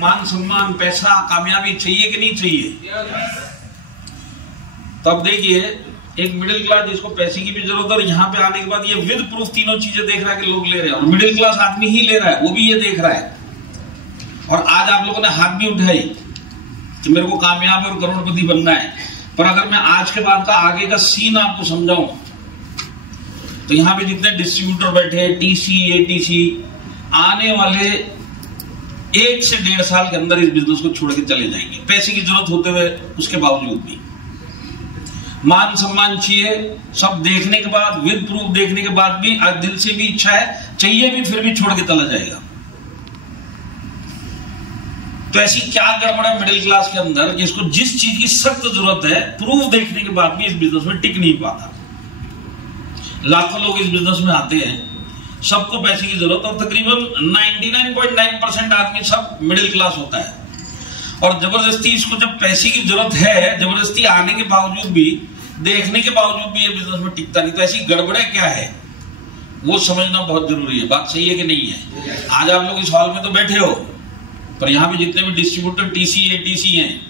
मान सम्मान, पैसा, कामयाबी चाहिए कि नहीं चाहिए? तब देखिए एक मिडिल क्लास जिसको पैसे की भी जरूरत है और यहाँ पे आने के बाद ये विद प्रूफ तीनों चीजें देख रहा है कि लोग ले रहे हैं, और मिडिल क्लास आदमी ही ले रहा है, वो भी ये देख रहा है। और आज आप लोगों ने हाथ भी उठाई कि मेरे को कामयाब और करोड़पति बनना है, पर अगर मैं आज के बाद का आगे का सीन आपको समझाऊं तो यहाँ पे जितने डिस्ट्रीब्यूटर बैठे, टीसी, एटीसी, आने वाले 1 से 1.5 साल के अंदर इस बिजनेस को छोड़ के चले जाएंगे, पैसे की जरूरत होते हुए उसके बावजूद भी। मान सम्मान चाहिए, सब देखने के बाद, विद प्रूफ देखने के बाद भी आज दिल से भी इच्छा है, चाहिए भी, फिर भी छोड़ के चला जाएगा। तो ऐसी क्या गड़बड़ है मिडिल क्लास के अंदर कि इसको जिस चीज की सख्त जरूरत है, प्रूफ देखने के बाद भी इस बिजनेस में टिक नहीं पाता। लाखों लोग इस बिजनेस में आते हैं, सबको पैसे की जरूरत, और तकरीबन 99.9% आदमी सब मिडिल क्लास होता है, और जबरदस्ती इसको जब पैसे की जरूरत है, जबरदस्ती आने के बावजूद भी, देखने के बावजूद भी ये बिजनेस में टिकता नहीं। तो ऐसी गड़बड़े क्या है वो समझना बहुत जरूरी है। बात सही है कि नहीं है? आज आप लोग इस हॉल में तो बैठे हो, पर यहाँ पे जितने भी डिस्ट्रीब्यूटर, टीसी, एटीसी हैं,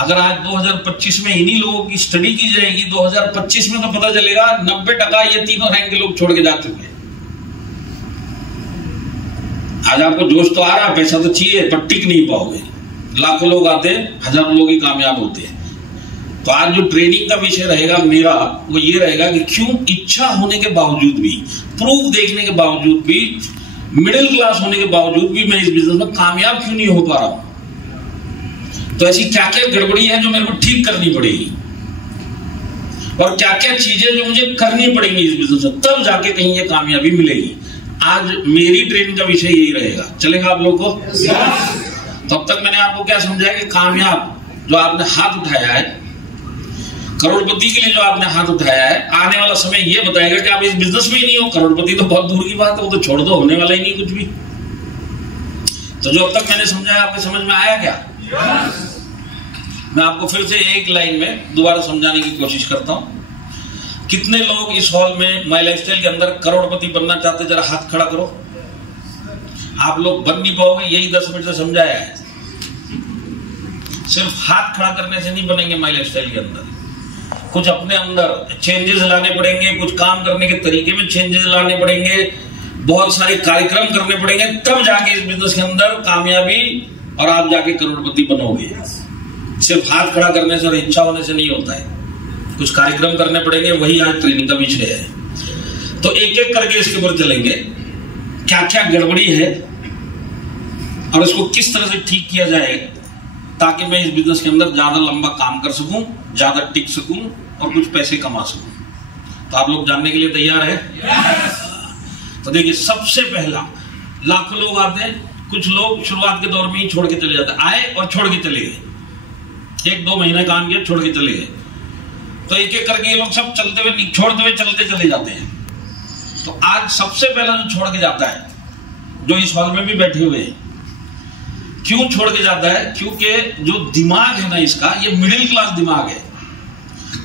अगर आज 2025 में इन्हीं लोगों की स्टडी की जाएगी, 2025 में तो पता चलेगा 90% ये तीनों रैंक के लोग छोड़ के जा चुके हैं। आज आपको जोश तो आ रहा, पैसा तो चाहिए, पर टिक नहीं पाओगे। लाखों लोग आते हैं, हजारों लोग ही कामयाब होते हैं। तो आज जो ट्रेनिंग का विषय रहेगा मेरा, वो ये रहेगा कि क्यों इच्छा होने के बावजूद भी, प्रूफ देखने के बावजूद भी, मिडिल क्लास होने के बावजूद भी मैं इस बिजनेस में कामयाब क्यों नहीं हो पा रहा हूं। तो ऐसी क्या क्या गड़बड़ी है जो मेरे को ठीक करनी पड़ेगी, और क्या क्या चीजें जो मुझे करनी पड़ेंगी इस बिजनेस में, तब जाके कहीं ये कामयाबी मिलेगी। आज मेरी ट्रेनिंग का विषय यही रहेगा। चलेगा आप लोग को? तब तक मैंने आपको क्या समझाया कि कामयाब जो आपने हाथ उठाया है, करोड़पति के लिए जो आपने हाथ उठाया है, आने वाला समय ये बताएगा कि आप इस बिजनेस में ही नहीं हो। करोड़पति तो बहुत दूर की बात है, वो तो छोड़ दो, होने वाला ही नहीं कुछ भी। तो जो अब तक मैंने समझाया आपके समझ में आया क्या? मैं आपको फिर से एक लाइन में दोबारा समझाने की कोशिश करता हूं। कितने लोग इस हॉल में माय लाइफस्टाइल के अंदर करोड़पति बनना चाहते, जरा हाथ खड़ा करो। आप लोग बन नहीं पाओगे, यही 10 मिनट से समझाया है। सिर्फ हाथ खड़ा करने से नहीं बनेंगे माय लाइफस्टाइल के अंदर, कुछ अपने अंदर चेंजेस लाने पड़ेंगे, कुछ काम करने के तरीके में चेंजेस लाने पड़ेंगे, बहुत सारे कार्यक्रम करने पड़ेंगे, तब जाके इस बिजनेस के अंदर कामयाबी और आप जाके करोड़पति बनोगे। सिर्फ हाथ खड़ा करने से और इच्छा होने से नहीं होता है, कुछ कार्यक्रम करने पड़ेंगे। वही आज ट्रेनिंग का विषय है। तो एक एक करके इसके ऊपर चलेंगे, क्या क्या गड़बड़ी है और इसको किस तरह से ठीक किया जाए ताकि मैं इस बिजनेस के अंदर ज्यादा लंबा काम कर सकूं, ज्यादा टिक सकूं और कुछ पैसे कमा सकूं। तो आप लोग जानने के लिए तैयार है? तो देखिए, सबसे पहला, लाखों लोग आते हैं, कुछ लोग शुरुआत के दौर में ही छोड़ के चले जाते हैं। आए और छोड़ के चले गए, 1-2 महीने काम किया, छोड़ के चले गए। तो एक एक करके ये लोग सब चलते हुए, छोड़ते हुए चलते चले जाते हैं। तो आज सबसे पहला जो छोड़ के जाता है, जो इस हॉल में भी बैठे हुए हैं, क्यों छोड़ के जाता है? क्योंकि जो दिमाग है ना इसका, ये मिडिल क्लास दिमाग है,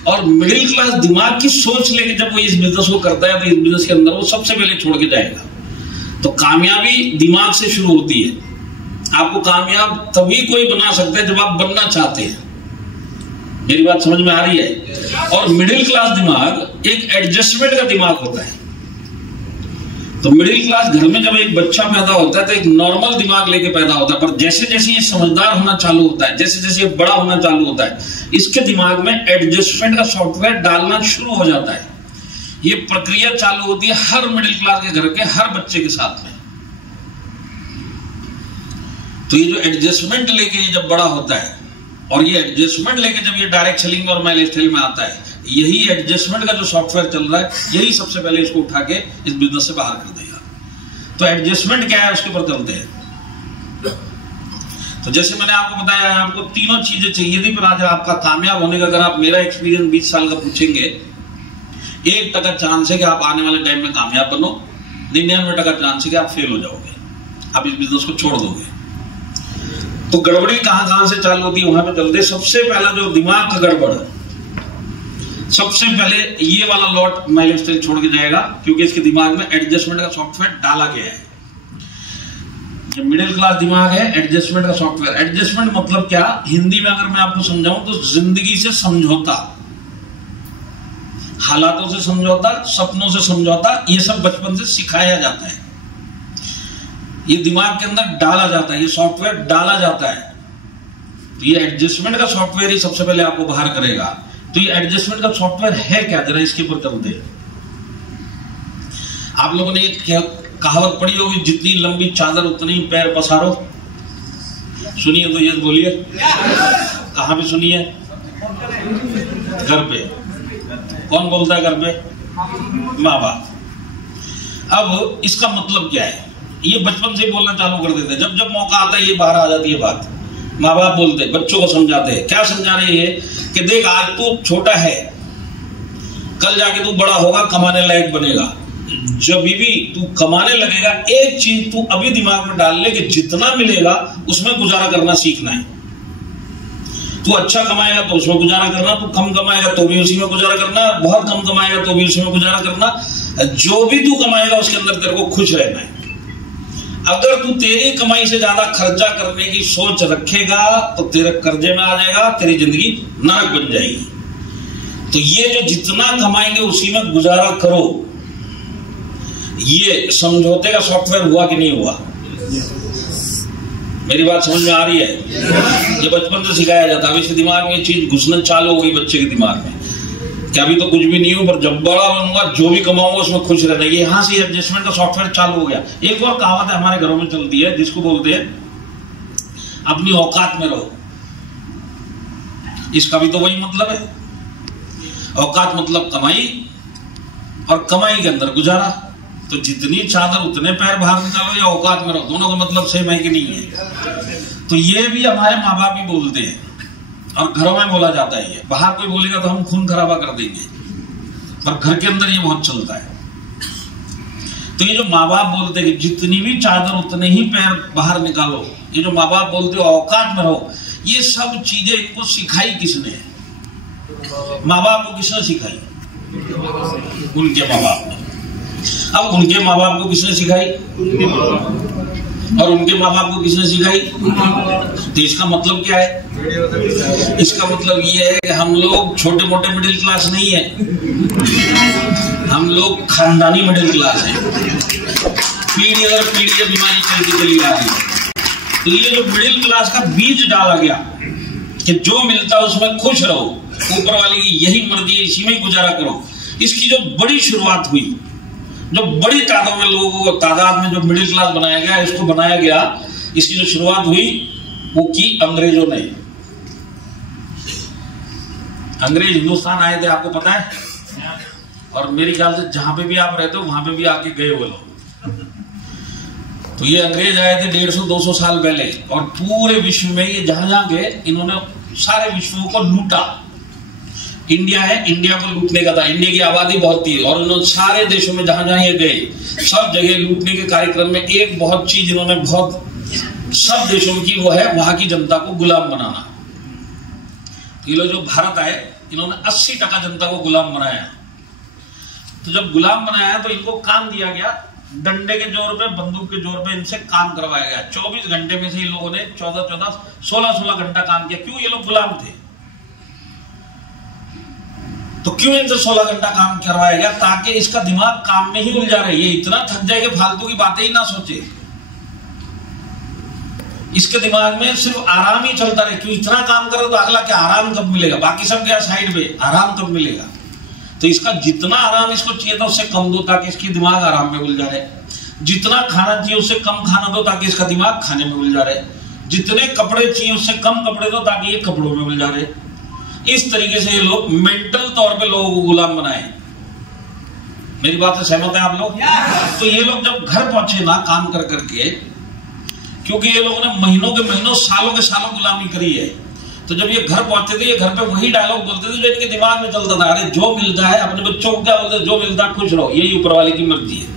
और मिडिल क्लास दिमाग की सोच लेके जब वो इस बिजनेस को करता है, तो इस बिजनेस के अंदर वो सबसे पहले छोड़ के जाएगा। तो कामयाबी दिमाग से शुरू होती है। आपको कामयाब तभी कोई बना सकता है जब आप बनना चाहते हैं। मेरी बात समझ में आ रही है? और मिडिल क्लास दिमाग एक एडजस्टमेंट का दिमाग होता है। तो मिडिल क्लास घर में जब एक बच्चा पैदा होता है तो एक नॉर्मल दिमाग लेके पैदा होता है, पर जैसे जैसे ये समझदार होना चालू होता है, जैसे जैसे ये बड़ा होना चालू होता है, इसके दिमाग में एडजस्टमेंट का सॉफ्टवेयर डालना शुरू हो जाता है। ये प्रक्रिया चालू होती है हर मिडिल क्लास के घर के हर बच्चे के साथ में। तो ये जो एडजस्टमेंट लेके ये जब बड़ा होता है, और ये एडजस्टमेंट लेके जब ये डायरेक्ट सेलिंग और माय लाइफस्टाइल में आता है, यही एडजस्टमेंट का जो सॉफ्टवेयर चल रहा है, यही सबसे पहले इसको उठा के इस बिजनेस से बाहर कर देगा। तो एडजस्टमेंट क्या है उसके ऊपर चलते हैं। तो जैसे मैंने आपको बताया, आपको तीनों चीजें चाहिए थी, पर आज आपका कामयाब होने का, अगर आप मेरा एक्सपीरियंस 20 साल का पूछेंगे, 1% चांस है कि आप आने वाले टाइम में कामयाब बनो, 99% चांस है कि आप फेल हो जाओगे, आप इस बिजनेस को छोड़ दोगे। तो गड़बड़ी कहां कहां से चालू होती है, वहां पे चलते। सबसे पहला जो दिमाग का गड़बड़ है, सबसे पहले ये वाला लॉट माय लाइफस्टाइल छोड़ के जाएगा, क्योंकि इसके दिमाग में एडजस्टमेंट का सॉफ्टवेयर डाला गया है। जो मिडिल क्लास दिमाग है, एडजस्टमेंट का सॉफ्टवेयर। एडजस्टमेंट मतलब क्या, हिंदी में अगर मैं आपको समझाऊं तो जिंदगी से समझौता, हालातों से समझौता, सपनों से समझौता, ये सब बचपन से सिखाया जाता है, ये दिमाग के अंदर डाला जाता है, ये सॉफ्टवेयर डाला जाता है। तो ये एडजस्टमेंट का सॉफ्टवेयर ही सबसे पहले आपको बाहर करेगा। तो ये एडजस्टमेंट का सॉफ्टवेयर है क्या, जरा इसके ऊपर करते हैं। आप लोगों ने एक कहावत पढ़ी होगी, जितनी लंबी चादर उतनी ही पैर पसारो। सुनिए तो ये बोलिए, कहां पे सुनिए? घर पे। कौन बोलता है घर पे? माँ बाप। अब इसका मतलब क्या है, ये बचपन से ही बोलना चालू कर देते, जब जब मौका आता है ये बाहर आ जाती है बात। माँ बाप बोलते, बच्चों को समझाते हैं। क्या समझा रहे हैं कि देख आज तू छोटा है, कल जाके तू बड़ा होगा, कमाने लायक बनेगा। जब भी तू कमाने लगेगा, एक चीज तू अभी दिमाग में डाल ले कि जितना मिलेगा उसमें गुजारा करना सीखना है। तू अच्छा कमाएगा तो उसमें गुजारा करना, तू कम कमाएगा तो भी उसी में गुजारा करना, बहुत कम कमाएगा तो भी उसी में गुजारा करना। जो भी तू कमाएगा उसके अंदर तेरे को खुश रहना है। अगर तू तेरी कमाई से ज्यादा खर्चा करने की सोच रखेगा तो तेरे कर्जे में आ जाएगा, तेरी जिंदगी नरक बन जाएगी। तो ये जो जितना कमाएंगे उसी में गुजारा करो, ये समझौते का सॉफ्टवेयर हुआ कि नहीं हुआ? मेरी बात समझ में आ रही है? ये बचपन से सिखाया जाता है। अब इसके दिमाग में ये चीज घुसना चालू हो गई बच्चे के दिमाग में कि अभी तो कुछ भी नहीं हूं, पर जब बड़ा बनूंगा जो भी कमाऊंगा उसमें खुश रहना। ये यहां से एडजस्टमेंट का सॉफ्टवेयर चालू हो गया। एक और कहावत है हमारे घरों में चलती है, जिसको बोलते हैं अपनी औकात में रहो। इसका भी तो वही मतलब है। औकात मतलब कमाई, और कमाई के अंदर गुजारा। तो जितनी चादर उतने पैर बाहर निकालो या औकात में रहो, दोनों का मतलब सेम है कि नहीं है? तो ये भी हमारे माँ बाप ही बोलते हैं और घरों में बोला जाता है। ये बाहर कोई बोलेगा तो हम खून खराबा कर देंगे, पर घर के अंदर ये बहुत चलता है। तो ये जो माँ बाप बोलते हैं कि जितनी भी चादर उतने ही पैर बाहर निकालो, ये जो माँ बाप बोलते हो औकात में रहो, ये सब चीजें इनको सिखाई किसने? माँ बाप को किसने सिखाई? उनके माँ बाप ने। अब उनके माँ बाप को किसने सिखाई? और उनके माँ बाप को किसने सिखाई? तो इसका मतलब क्या है? इसका मतलब ये है कि हम लोग छोटे मोटे मिडिल क्लास नहीं है, हम लोग खानदानी मिडिल क्लास है। पीढ़ी दर पीढ़ी बीमारी चलती चली आ रही है। तो ये जो मिडिल क्लास का बीज डाला गया कि जो मिलता है उसमें खुश रहो, ऊपर वाले की यही मर्जी है, इसी में गुजारा करो, इसकी जो बड़ी शुरुआत हुई, जो बड़ी तादाद में जो मिडिल क्लास बनाया गया, इसको बनाया गया, इसकी जो शुरुआत हुई वो की अंग्रेजों ने। अंग्रेज हिंदुस्तान आए थे, आपको पता है, और मेरे ख्याल से जहां पे भी आप रहते हो वहां पे भी आके गए वो लोग। तो ये अंग्रेज आए थे 150-200 साल पहले, और पूरे विश्व में ये जहां जहां गए इन्होंने सारे विश्व को लूटा। इंडिया है, इंडिया को लूटने का था, इंडिया की आबादी बहुत थी, और उन्होंने सारे देशों में जहां जहां ये गए सब जगह लूटने के कार्यक्रम में एक बहुत चीज इन्होंने बहुत सब देशों की, वो है वहां की जनता को गुलाम बनाना। ये लोग जो भारत आए इन्होंने 80% जनता को गुलाम बनाया। तो जब गुलाम बनाया तो इनको काम दिया गया, डंडे के जोर पे, बंदूक के जोर पे इनसे काम करवाया गया। 24 घंटे में से इन लोगों ने 14-14, 16-16 घंटा काम किया। क्यों? ये लोग गुलाम थे। तो क्यों इनसे 16 घंटा काम करवाया गया? ताकि इसका दिमाग काम में ही उलझा रहे, ये इतना थक जाए कि फालतू की बातें ही ना सोचे, इसके दिमाग में सिर्फ आराम ही चलता रहे। क्यों? इतना काम करे तो अगला क्या आराम कब मिलेगा? बाकी सब क्या साइड पे, आराम कब मिलेगा? तो इसका जितना आराम इसको चाहिए था उससे कम दो ताकि इसकी दिमाग आराम में उलझा रहे। जितना खाना चाहिए उससे कम खाना दो ताकि इसका दिमाग खाने में उलझा रहे। जितने कपड़े चाहिए उससे कम कपड़े दो ताकि ये कपड़ों में उलझा रहे। इस तरीके से ये लोग मेंटल तौर पे लोगों को गुलाम बनाए। मेरी बात से सहमत है आप लोग? तो ये लोग जब घर पहुंचे ना काम कर करके, क्योंकि ये लोगों ने महीनों के महीनों, सालों के सालों गुलामी करी है, तो जब ये घर पहुंचते थे ये घर पे वही डायलॉग बोलते थे जो इनके दिमाग में चलता था, अरे जो मिलता है, अपने बच्चों को क्या बोलते, जो मिलता है खुश रहो, यही ऊपर वाले की मर्जी है,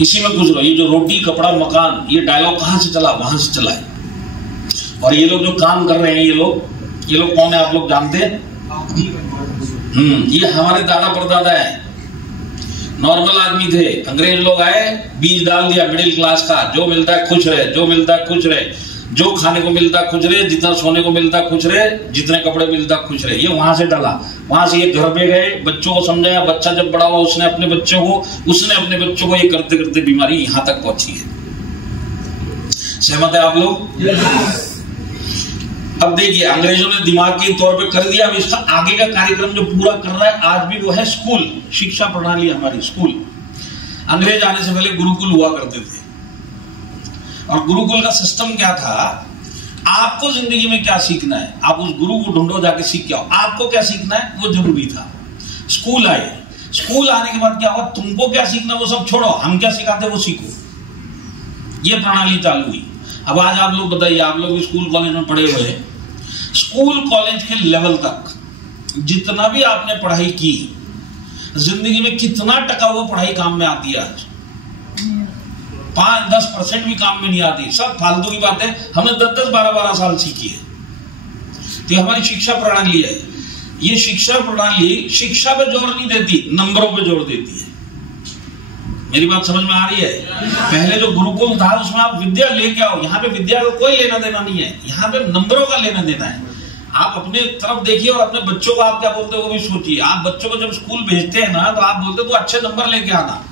इसी में खुश रहो। ये जो रोटी कपड़ा मकान, ये डायलॉग कहां से चला? वहां से चला है। और ये लोग जो काम कर रहे हैं, ये लोग कौन है आप लोग जानते हैं? ये हमारे दादा परदादा है। नॉर्मल आदमी थे, अंग्रेज लोग आए, बीज डाल दिया मिडिल क्लास का, जो मिलता है खुश रहे, जो मिलता है खुश रहे, जो खाने को मिलता खुश रहे, जितना सोने को मिलता खुश रहे, जितने कपड़े मिलता खुश रहे। ये वहां से डाला, वहां से ये घर पे गए, बच्चों को समझाया, बच्चा जब बड़ा हुआ उसने अपने बच्चों को ये करते करते बीमारी यहां तक पहुंची है। सहमत है आप लोग? अब देखिए, अंग्रेजों ने दिमाग के तौर पे कर दिया। अब इसका आगे का कार्यक्रम जो पूरा कर रहा है आज भी वो है स्कूल, शिक्षा प्रणाली हमारी स्कूल। अंग्रेज आने से पहले गुरुकुल हुआ करते थे, और गुरुकुल का सिस्टम क्या था, आपको जिंदगी में क्या सीखना है, आप उस गुरु को ढूंढो, जाके सीख के आओ। आपको क्या सीखना है वो जरूरी था। स्कूल आए, स्कूल आने के बाद क्या हुआ, तुमको क्या सीखना वो सब छोड़ो, हम क्या सिखाते वो सीखो। ये प्रणाली चालू हुई। अब आज आप लोग बताइए, आप लोग स्कूल कॉलेज में पढ़े हुए हैं, स्कूल कॉलेज के लेवल तक जितना भी आपने पढ़ाई की, जिंदगी में कितना टका वो पढ़ाई काम में आती है? आज 5-10% भी काम में नहीं आती, सब फालतू की बातें हमने 10-10, 12-12 साल सीखी है। तो ये हमारी शिक्षा प्रणाली है। ये शिक्षा प्रणाली शिक्षा पे जोर नहीं देती, नंबरों पे जोर देती है। मेरी बात समझ में आ रही है? पहले जो गुरुकुल था उसमें आप विद्या लेके आओ, यहाँ पे विद्या का कोई लेना देना नहीं है, यहाँ पे नंबरों का लेना देना है। आप अपने तरफ देखिए और अपने बच्चों को आप क्या बोलते हो वो भी सोचिए। आप बच्चों को जब स्कूल भेजते हैं ना, तो आप बोलते हो तो अच्छे नंबर लेके आना,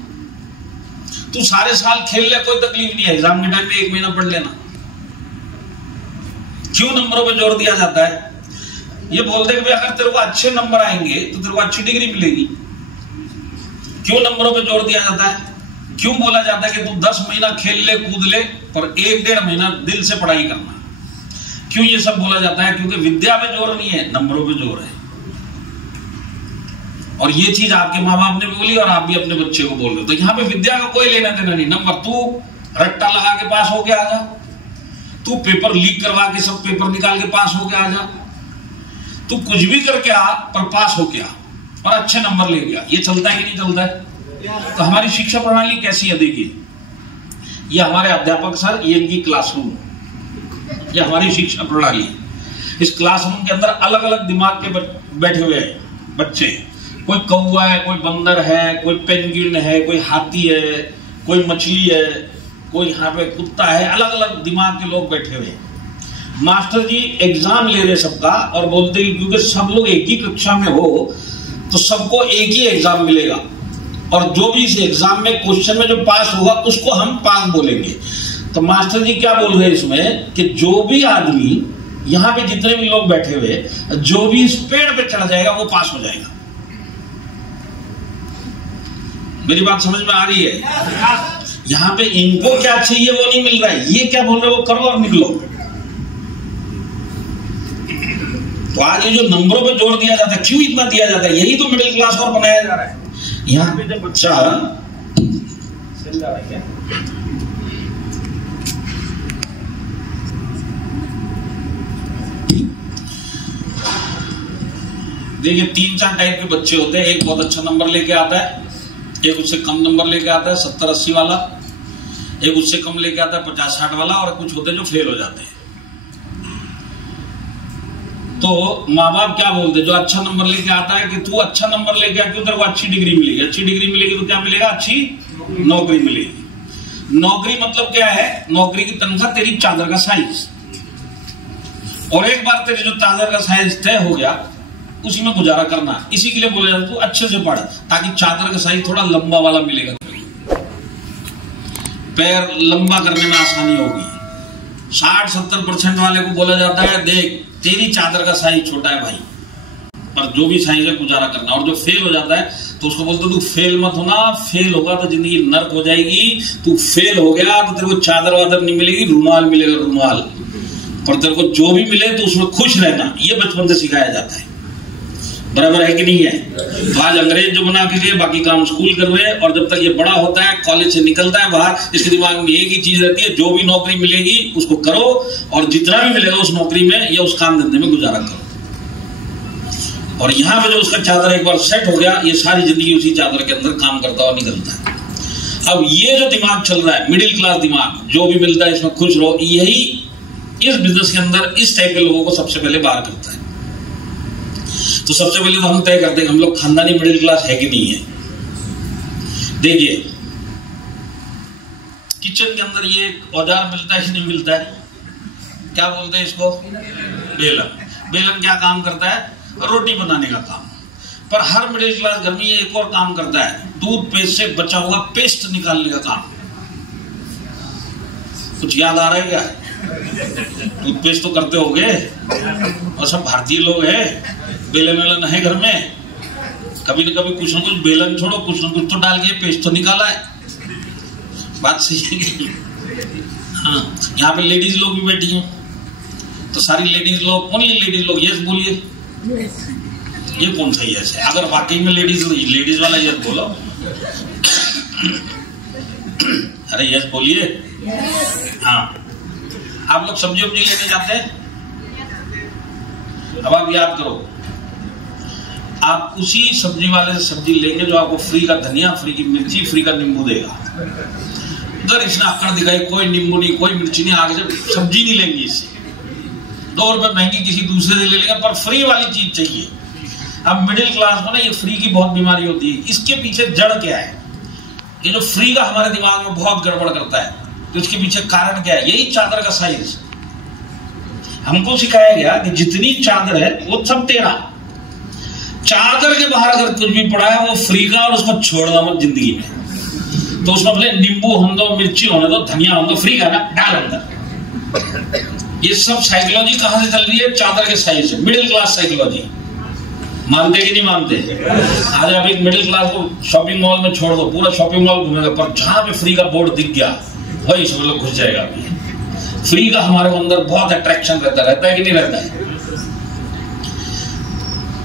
तू सारे साल खेल ले, कोई तकलीफ नहीं है, एग्जाम के टाइम में 1 महीना पढ़ लेना। क्यों नंबरों पे जोर दिया जाता है? ये बोलते कि अगर तेरे को अच्छे नंबर आएंगे तो तेरे को अच्छी डिग्री मिलेगी। क्यों नंबरों पे जोर दिया जाता है? क्यों बोला जाता है कि तू 10 महीना खेल ले, कूद ले, पर 1-1.5 महीना दिल से पढ़ाई करना? क्यों ये सब बोला जाता है? क्योंकि विद्या पे जोर नहीं है, नंबरों पे जोर है। और ये चीज आपके माँ बाप ने भी बोली और आप भी अपने बच्चे को बोल रहे हो। तो यहाँ पे विद्या का कोई लेना देना नहीं। नंबर, तू रट्टा लगा के पास होके आ जा, तू पेपर लीक करवा के सब पेपर निकाल के पास होके आ जा, तू कुछ भी करके आ पर पास होके आ और अच्छे नंबर ले गया। ये चलता है कि नहीं चलता है? तो हमारी शिक्षा प्रणाली कैसी है देखिए, ये हमारे अध्यापक सर, ये इनकी क्लासरूम, ये हमारी शिक्षा प्रणाली। इस क्लासरूम के अंदर अलग अलग दिमाग के बैठे हुए हैं बच्चे। कोई कौवा है, कोई बंदर है, कोई पेंगुइन है, कोई हाथी है, कोई मछली है, कोई यहाँ पे कुत्ता है, अलग अलग दिमाग के लोग बैठे हुए हैं। मास्टर जी एग्जाम ले रहे सबका और बोलते हैं क्योंकि सब लोग एक ही कक्षा में हो तो सबको एक ही एग्जाम मिलेगा, और जो भी इस एग्जाम में क्वेश्चन में जो पास होगा उसको हम पास बोलेंगे। तो मास्टर जी क्या बोल रहे हैं इसमें कि जो भी आदमी यहाँ पे जितने भी लोग बैठे हुए, जो भी इस पेड़ पे चढ़ जाएगा वो पास हो जाएगा। मेरी बात समझ में आ रही है? यहाँ पे इनको क्या चाहिए वो नहीं मिल रहा है, ये क्या बोल रहे हैं वो करो और निकलो। तो आज ये जो नंबरों पे जोर दिया जाता है, क्यों इतना दिया जाता है? यही तो मिडिल क्लास और बनाया जा रहा है। यहाँ पे जब बच्चा चल जा रहा है क्या, देखिए 3-4 टाइप के बच्चे होते हैं। एक बहुत अच्छा नंबर लेके आता है, एक उससे कम नंबर लेके आता है 70-80 वाला, एक उससे कम लेके आता है 50-60 वाला, और कुछ होते हैं जो फेल हो जाते हैं। तो माँ बाप क्या बोलते हैं, जो अच्छा नंबर लेके आता है कि तू अच्छा नंबर लेके आ, क्यों तेरे को अच्छी डिग्री मिलेगी। अच्छी डिग्री मिलेगी तो क्या मिलेगा? अच्छी नौकरी मिलेगी। नौकरी मतलब क्या है? नौकरी की तनख्वाह तेरी चादर का साइज, और एक बार तेरे जो चादर का साइज तय हो गया उसी में गुजारा करना। इसी के लिए बोला जाता है तू अच्छे से पढ़, ताकि चादर का साइज थोड़ा लंबा वाला मिलेगा, पैर लंबा करने में आसानी होगी। 60-70% वाले को बोला जाता है देख तेरी चादर का साइज छोटा है भाई, पर जो भी साइज है गुजारा करना। और जो फेल हो जाता है तो उसको बोलते तू फेल मत होना, फेल होगा तो जिंदगी नर्क हो जाएगी। तू फेल हो गया तो तेरे को चादर वादर नहीं मिलेगी, रुमाल मिलेगा, रुमाल। पर तेरे को जो भी मिले तो उसमें खुश रहना, ये बचपन से सिखाया जाता है। बराबर है कि नहीं है? तो आज अंग्रेज जो बना के गए बाकी काम स्कूल कर रहे हैं, और जब तक ये बड़ा होता है कॉलेज से निकलता है बाहर, इसके दिमाग में एक ही चीज रहती है, जो भी नौकरी मिलेगी उसको करो, और जितना भी मिलेगा उस नौकरी में या उस काम धंधे में गुजारा करो। और यहाँ पे जो उसका चादर एक बार सेट हो गया, ये सारी जिंदगी उसी चादर के अंदर काम करता और निकलता है। अब ये जो दिमाग चल रहा है मिडिल क्लास दिमाग, जो भी मिलता है इसमें खुश रहो, यही इस बिजनेस के अंदर इस टाइप के लोगों को सबसे पहले बाहर करता है। तो सबसे पहले तो हम तय करते हैं हम लोग खानदानी मिडिल क्लास है कि नहीं है। देखिए किचन के अंदर ये औजार मिलता है कि नहीं मिलता है? क्या बोलते हैं इसको? बेलन। बेलन क्या काम करता है? रोटी बनाने का काम। पर हर मिडिल क्लास घर में ये एक और काम करता है, दूध पेस्ट से बचा हुआ पेस्ट निकालने का काम। कुछ याद आ रहा है क्या? टूथपेस्ट तो करते होगे, और सब भारतीय लोग हैं, बेलन वेलन है घर में, कभी न कभी कुछ न कुछ बेलन छोड़ो कुछ न कुछ तो डाल के पेस्ट तो निकाला है। बात सही है। हाँ, यहाँ पे लेडीज लोग भी बैठी हैं, तो सारी लेडीज लोग, ओनली लेडीज लोग यस बोलिए। ये कौन सा यस है? अगर वाकई में लेडीज वाला यस बोलो। अरे यस बोलिए। हाँ, आप लोग सब्जी वब्जी लेने जाते हैं? अब आप याद करो, आप उसी सब्जी वाले से सब्जी लेंगे जो आपको फ्री का धनिया, फ्री की मिर्ची, फ्री का नींबू देगा। अगर इसने आकर दिखाई कोई नींबू नहीं, कोई मिर्ची नहीं, आगे से सब्जी नहीं लेंगे इससे, 2 रुपए महंगी किसी दूसरे से ले लेंगे, पर फ्री वाली चीज चाहिए। अब मिडिल क्लास में ना ये फ्री की बहुत बीमारी होती है। इसके पीछे जड़ क्या है? ये जो फ्री का हमारे दिमाग में बहुत गड़बड़ करता है, तो इसके पीछे कारण क्या है? यही चादर का साइज। हमको सिखाया गया कि जितनी चादर है वो सब तेरा, चादर के बाहर अगर कुछ भी पड़ा है वो फ्री का, और उसको छोड़ना मत जिंदगी में। तो उसमें भले नींबू होने दो, मिर्ची होने दो, धनिया होने दो, फ्री का ना डाल अंदर। ये सब साइकोलॉजी कहां से चल रही है? चादर के साइज से, मिडिल क्लास साइकोलॉजी। मानते कि नहीं मानते? आज आप एक मिडिल क्लास को शॉपिंग मॉल में छोड़ दो, पूरा शॉपिंग मॉल घूमेगा, पर जहां पे फ्री का बोर्ड दिख गया वही सब लोग घुस जाएगा। फ्री का हमारे अंदर बहुत अट्रैक्शन रहता है कि नहीं रहता है?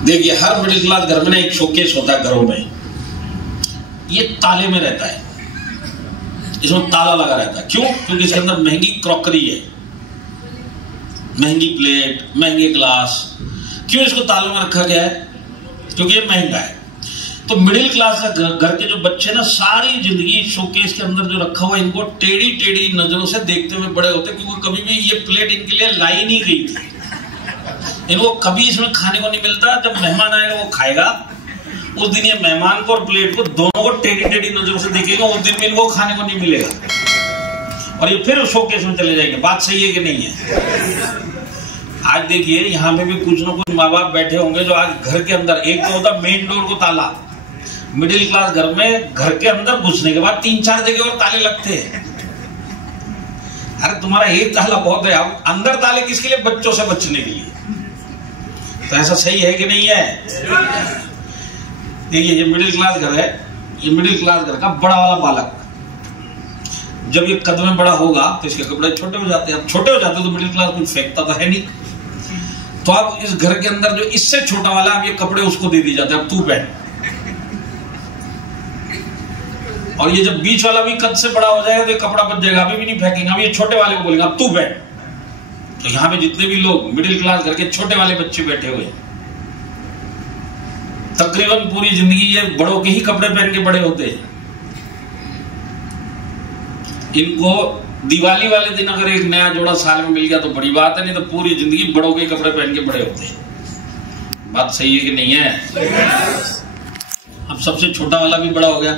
देखिए हर मिडिल क्लास घर में ना एक शोकेस होता है घरों में, ये ताले में रहता है, इसमें ताला लगा रहता है। क्यों? क्योंकि इसके अंदर महंगी क्रॉकरी है, महंगी प्लेट, महंगे ग्लास। क्यों इसको तालों में रखा गया है? क्योंकि ये महंगा है। तो मिडिल क्लास घर के जो बच्चे ना सारी जिंदगी शोकेस के अंदर जो रखा हुआ है, इनको टेढ़ी टेढ़ी नजरों से देखते हुए बड़े होते, क्योंकि कभी भी ये प्लेट इनके लिए लाई नहीं गई थी। इनको कभी इसमें खाने को नहीं मिलता। जब मेहमान आएगा वो खाएगा, उस दिन ये मेहमान को और प्लेट को दोनों को टेढ़ी टेढ़ी नजरों से देखेगा, उस दिन भी इनको खाने को नहीं मिलेगा, और ये फिर शोकेस में चले जाएंगे। बात सही है कि नहीं है? आज देखिए यहाँ पे भी कुछ ना कुछ माँ बाप बैठे होंगे जो आज घर के अंदर, एक तो होता मेन डोर को ताला, मिडिल क्लास घर में घर के अंदर घुसने के बाद 3-4 जगह और ताले लगते हैं। अरे तुम्हारा एक ताला बहुत है, अब अंदर ताले किसके लिए? बच्चों से बचने के लिए। तो ऐसा सही है कि नहीं है? देखिए ये मिडिल क्लास घर है, ये मिडिल क्लास घर का बड़ा वाला बालक, जब ये कद में बड़ा होगा तो इसके कपड़े छोटे हो जाते हैं। अब छोटे हो जाते हैं तो मिडिल क्लास कुछ फेंकता तो है नहीं, तो अब इस घर के अंदर जो इससे छोटा वाला, अब ये कपड़े उसको दे दिए जाते हैं, अब तू पहन। और ये जब बीच वाला भी कद से बड़ा हो जाएगा तो ये कपड़ा बच जाएगा, अभी भी नहीं फेंकेंगे, अब ये छोटे वाले को बोलेंगे अब तू पहन। तो यहाँ पे जितने भी लोग मिडिल क्लास घर के छोटे वाले बच्चे बैठे हुए, तकरीबन पूरी जिंदगी ये बड़ों के ही कपड़े पहन के बड़े होते हैं। इनको दिवाली वाले दिन अगर एक नया जोड़ा साल में मिल गया तो बड़ी बात है, नहीं तो पूरी जिंदगी बड़ों के कपड़े पहन के बड़े होते हैं। बात सही है कि नहीं है? अब सबसे छोटा वाला भी बड़ा हो गया,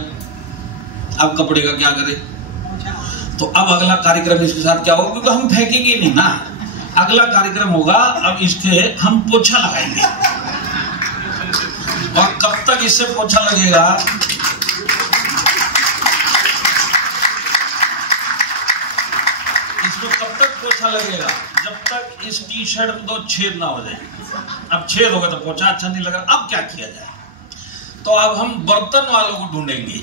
अब कपड़े का क्या करे? तो अब अगला कार्यक्रम इसके साथ क्या होगा? क्योंकि हम फेंकेंगे नहीं ना, अगला कार्यक्रम होगा अब इसके हम पोछा लगाएंगे। और कब तक इससे पोछा लगेगा? कब तक पोछा लगेगा? जब तक इस टी शर्ट में 2 छेद ना हो जाए। अब छेद होगा तो पोछा अच्छा नहीं लगा। अब क्या किया जाए? तो अब हम बर्तन वालों को ढूंढेंगे,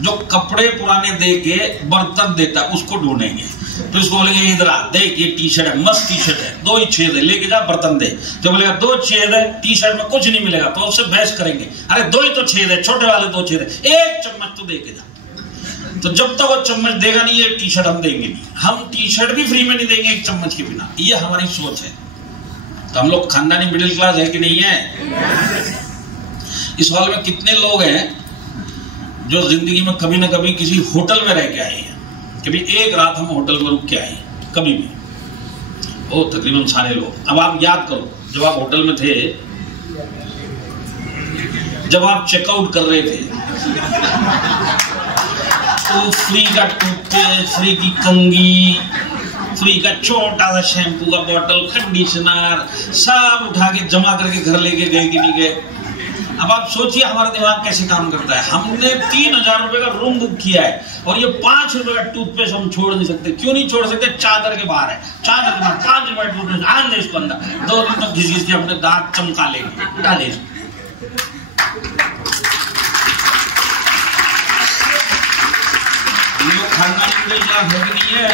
जो कपड़े पुराने दे के बर्तन देता है उसको ढूंढेंगे। तो इसको बोलेंगे इधर आ, देख ये टी शर्ट है, मस्त टी शर्ट है, 2 ही छेद है, लेके जा बर्तन दे। तो बोलेगा 2 छेद है, टी शर्ट में कुछ नहीं मिलेगा, तो उससे बहस करेंगे, अरे 2 ही तो छेद है, छोटे वाले 2 छेद है, 1 चम्मच तो दे के जा। तो जब तक वो चम्मच देगा नहीं ये टी शर्ट हम देंगे नहीं। हम टी शर्ट भी फ्री में नहीं देंगे 1 चम्मच के बिना। ये हमारी सोच है। तो हम लोग खानदानी मिडिल क्लास है कि नहीं है? इस हॉल में कितने लोग हैं जो जिंदगी में कभी ना कभी किसी होटल में रह के आए हैं? कभी एक रात हम होटल में रुक के आए? कभी भी? ओ तकरीबन सारे लोग। अब आप याद करो, जब आप होटल में थे, जब आप चेकआउट कर रहे थे तो फ्री का टूथपेस्ट, फ्री की कंघी, फ्री का छोटा सा शैम्पू का बोतल, कंडीशनर सब उठा के जमा करके घर लेके गए कि नहीं गए। अब आप सोचिए हमारा दिमाग कैसे काम करता है। हमने 3000 रुपए का रूम बुक किया है और ये 5 रुपए का टूथपेस्ट हम छोड़ नहीं सकते। क्यों नहीं छोड़ सकते? चादर के बाहर है, चादर के बाहर 5 रुपए टूथपेस्ट आन दे इसको अंदर, 2 दिन तक घिस घिस के अपने दांत चमका लेंगे, उठा दे इसको। लोग खानदानी मिडिल क्लास है कि नहीं है?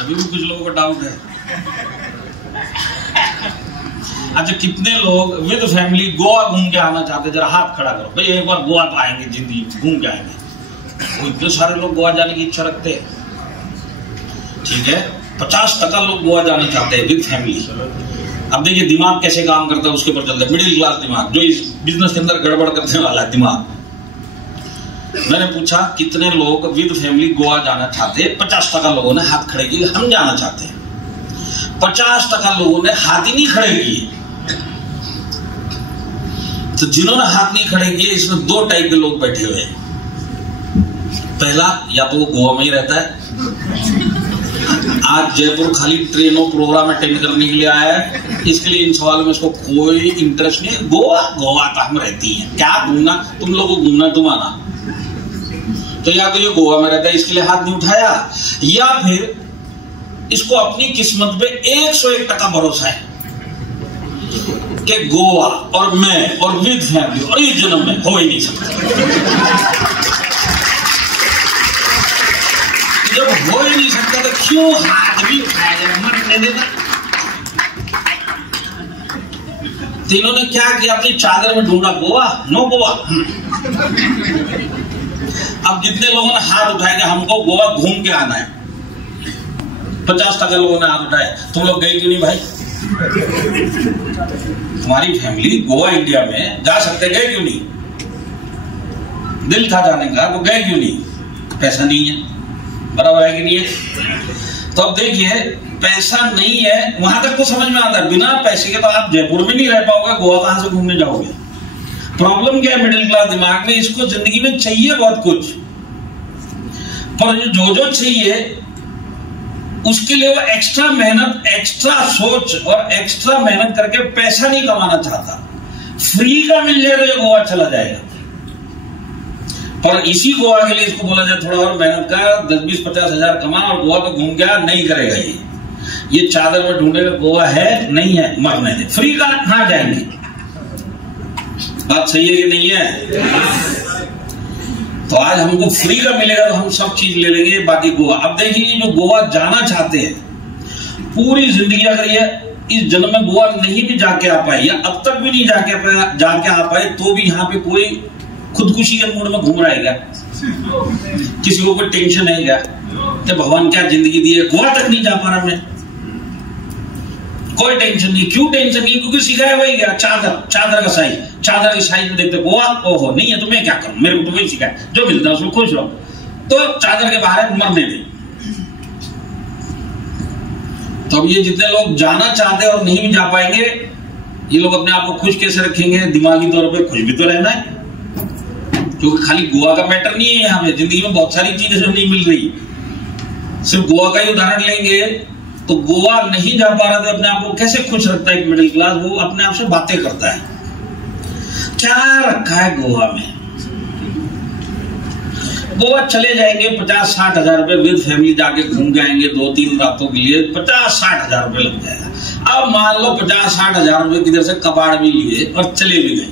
अभी भी कुछ लोगों को डाउट है। अच्छा, कितने लोग विद फैमिली गोवा घूम के आना चाहते? जरा हाथ खड़ा करो भाई, एक बार गोवा तो आएंगे, जिंदगी घूम के आएंगे। इतने सारे लोग गोवा जाने की इच्छा रखते हैं, ठीक है। 50% लोग गोवा जाना चाहते हैं विद फैमिली। अब देखिए दिमाग कैसे काम करता है, उसके ऊपर चलता है। मिडिल क्लास दिमाग, जो इस बिजनेस के अंदर गड़बड़ करने वाला है दिमाग। मैंने पूछा कितने लोग विद फैमिली गोवा जाना चाहते हैं? 50% लोगों ने हाथ खड़े किए, हम जाना चाहते हैं। 50% लोगों ने हाथ ही नहीं खड़े किए। तो जिन्होंने हाथ नहीं खड़े किए, इसमें 2 टाइप के लोग बैठे हुए हैं। पहला, या तो वो गोवा में ही रहता है, आज जयपुर खाली ट्रेनों प्रोग्राम अटेंड करने के लिए आया है, इसके लिए इन सवाल में इसको कोई इंटरेस्ट नहीं है। गोवा गोवा तो हम रहती हैं, क्या घूमना, तुम लोगों को घूमना तुम आना। तो या तो ये गोवा में रहता है, इसके लिए हाथ नहीं उठाया, या फिर इसको अपनी किस्मत पे 101% भरोसा है कि गोवा और मैं और विद फैमिली और इस जन्म में हो ही नहीं सकता। जब हो ही नहीं सकता तो क्यों हाथ भी उठाया जाए, मरने देता। तो इन्होंने क्या किया, अपनी चादर में ढूंढा गोवा, नो गोवा। अब जितने लोगों ने हाथ उठाए कि हमको गोवा घूम के आना है, 50% लोगों ने हाथ उठाए। तुम लोग गए क्यों नहीं भाई? तुम्हारी फैमिली गोवा इंडिया में जा सकते, गए क्यों नहीं? दिल था जाने का, वो गए क्यों नहीं? पैसा नहीं है, बराबर है कि नहीं है? तो अब देखिए, पैसा नहीं है वहां तक तो समझ में आता है, बिना पैसे के तो आप जयपुर में नहीं रह पाओगे, गोवा कहां से घूमने जाओगे? प्रॉब्लम क्या है मिडिल क्लास दिमाग में, इसको जिंदगी में चाहिए बहुत कुछ, पर जो जो चाहिए उसके लिए वो एक्स्ट्रा मेहनत, एक्स्ट्रा सोच और एक्स्ट्रा मेहनत करके पैसा नहीं कमाना चाहता। फ्री का मिल जाए तो ये गोवा चला जाएगा, पर इसी गोवा के लिए इसको बोला जाए थोड़ा और मेहनत का, 10-20-50 हजार कमा और गोवा तो घूम गया, नहीं करेगा ये चादर में ढूंढेगा गोवा है नहीं है, मरने दे। फ्री का कहां जाएंगे? बात सही है कि नहीं है? तो आज हमको फ्री का मिलेगा तो हम सब चीज ले लेंगे, बाकी गोवा। अब देखिए, जो गोवा जाना चाहते हैं, पूरी जिंदगी अगर ये इस जन्म में गोवा नहीं भी जाके आ पाए, या अब तक भी नहीं जाके आ पाए, तो भी यहाँ पे कोई खुदकुशी के मूड में घूम रहा है क्या? किसी को कोई टेंशन है क्या? तो भगवान क्या जिंदगी दी है, गोवा तक नहीं जा पा रहा मैं, कोई टेंशन नहीं। क्यों टेंशन नहीं? क्योंकि सिखाया वही गया, चादर का साइज, चादर की साइज में देखते गोवा, ओहो नहीं है तो मैं क्या करूं, मेरे को तो वही सिखाया, जो मिलता है उसमें खुश रहो। तो चादर के बाहर मरने दे। तो अब ये जितने लोग जाना चाहते हैं और नहीं भी जा पाएंगे, ये लोग अपने आप को खुश कैसे रखेंगे? दिमागी तौर पे खुश भी तो रहना है, क्योंकि खाली गोवा का मैटर नहीं है। यहाँ पे जिंदगी में बहुत सारी चीजें जो नहीं मिल रही, सिर्फ गोवा का ही उदाहरण लेंगे तो गोवा नहीं जा पा रहा तो अपने आप को कैसे खुश रखता है एक मिडिल क्लास? वो अपने आप से बातें करता है, क्या रखा है गोवा में? गोवा चले जाएंगे, 50-60 हजार रुपए विद फैमिली जाके घूम जाएंगे 2-3 रातों के लिए, 50-60 हजार रुपए लग जाएगा। अब मान लो 50-60 हजार रुपए किधर से कबाड़ भी लिए और चले भी गए,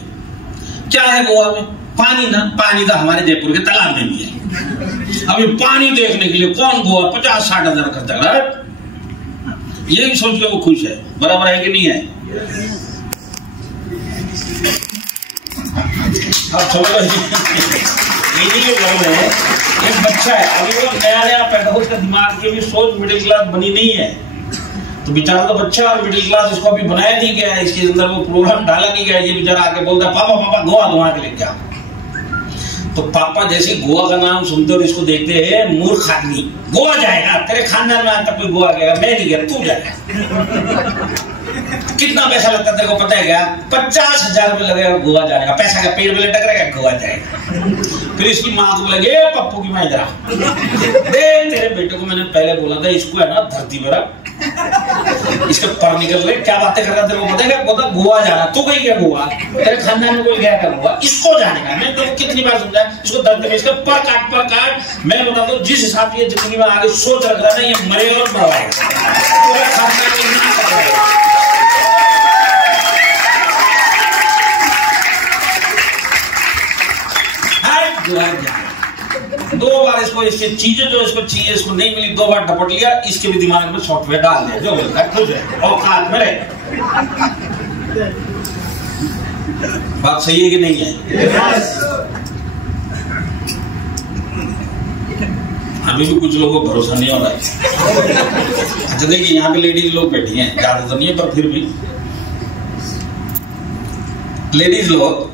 क्या है गोवा में? पानी ना, पानी तो हमारे जयपुर के तालाब में भी है। अभी पानी देखने के लिए कौन गोवा 50-60 हजार खर्चा कर रहा है? यही सोच के वो खुश है, बराबर है कि नहीं है? अब चलो एक बच्चा है, अभी वो नया पैदा हो, उसका दिमाग की भी सोच मिडिल क्लास बनी नहीं है, तो बेचारा तो बच्चा और मिडिल क्लास इसको अभी बनाया नहीं गया है, इसके अंदर वो प्रोग्राम डाला नहीं गया। ये बेचारा आके बोलता है पापा गोवा घुमा के लेके आओ। तो पापा जैसे गोवा का नाम सुनते हो इसको देखते हैं, मूर्ख आदमी गोवा जाएगा, तेरे खानदान में आज तक कोई गोवा गया? मैं नहीं गया, तू जाएगा। कितना पैसा लगता तेरे को पता है क्या? 50,000 रुपये लगेगा गोवा जाने का। पैसा का पेड़ में लटक रहेगा, गोवा जाएगा। फिर इसकी माँ को लगे, पप्पू की माँ जरा देख, तेरे बेटे को मैंने पहले बोला था इसको है ना धरती में रख, इसके पर निकल रहे, क्या बातें कर रहा तेरे को पता है क्या? बोलता गोवा जाना। तू कहीं गया गोवा? तेरे खानदान में कोई गया क्या गोवा? इसको जाने का। मैं तो कितनी बार समझाया इसको धरती में, इसका पर काट। मैं बताता हूँ जिस हिसाब से ये जिंदगी में आगे सोच रख रहा है ना, ये मरेगा और मरवाएगा पूरे खानदान में नहीं कर रहा। दो बार इसको इसकी चीजें जो इसको चाहिए इसको नहीं मिली, 2 बार ढपट लिया, इसके भी दिमाग में सॉफ्टवेयर डाल दिया, जो मिलता है खुश है औकात में रहे। बात सही है कि नहीं है? अभी भी कुछ लोगों को भरोसा नहीं हो रहा है। अच्छा देखिए यहाँ पे लेडीज लोग बैठी हैं, ज्यादा तो नहीं है पर फिर भी लेडीज लोग,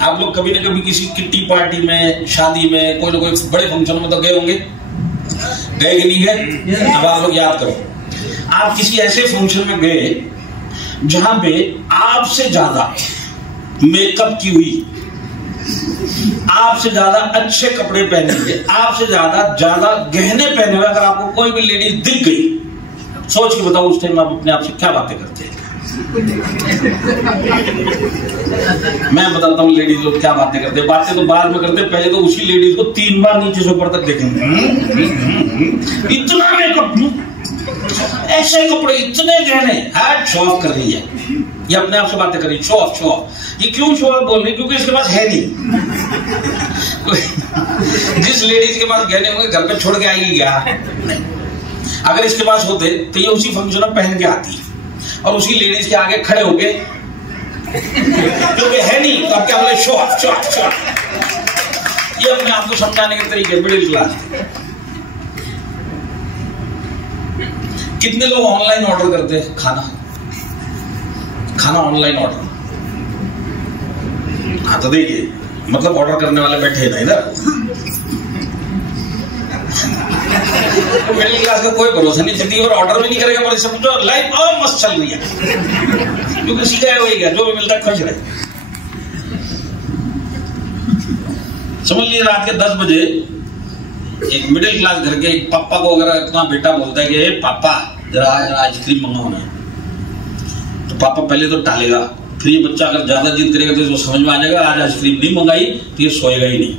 आप लोग कभी न कभी किसी किट्टी पार्टी में, शादी में, कोई ना कोई बड़े फंक्शन में तो गए होंगे, गए कि नहीं गए? अब आप लोग याद करो, आप किसी ऐसे फंक्शन में गए जहां पे आपसे ज्यादा मेकअप की हुई, आपसे ज्यादा अच्छे कपड़े पहने हुए, आपसे ज्यादा गहने पहने हुए अगर आपको कोई भी लेडीज दिख गई, सोच के बताओ उस टाइम आप अपने आप से क्या बातें करते हैं? मैं बताता हूँ लेडीज लोग क्या बातें करते हैं। बातें तो बाद में करते, पहले तो उसी लेडीज को 3 बार नीचे से ऊपर तक देखेंगे। इतना मेकअप, ऐसे कपड़े, इतने गहने, शो ऑफ कर रही है ये, अपने आप से बातें कर रही है, शो ऑफ। ये क्यों शो ऑफ बोल रही? क्योंकि इसके पास है नहीं। जिस लेडीज के पास गहने होंगे घर पे छोड़ के आएगी क्या? नहीं। अगर इसके पास होते तो ये उसी फंक्शन में पहन के आती और उसी लेडीज के आगे खड़े होके, क्योंकि है नहीं तो आप क्या बोले? Show off. ये अपने आप को समझाने के तरीके मिडिल क्लास। कितने लोग ऑनलाइन ऑर्डर करते हैं खाना ऑनलाइन ऑर्डर? हाँ तो देखिए, मतलब ऑर्डर करने वाले बैठे ना इधर। मिडिल क्लास का कोई भरोसा नहीं, जिंदगी और ऑर्डर भी नहीं करेगा, पर समझो लाइफ और मस्त चल रही है, क्योंकि सीखा है वही गया, जो भी मिलता है खुश रहे। समझ लीजिए रात के 10 बजे एक मिडिल क्लास घर के एक पापा को अगर अपना बेटा बोलता है कि पापा जरा आइसक्रीम मंगाओ ना, तो पापा पहले तो टालेगा, फिर ये बच्चा अगर ज्यादा जिद करेगा तो इसको समझ में आ जाएगा आज आइसक्रीम नहीं मंगाई तो ये सोएगा ही नहीं।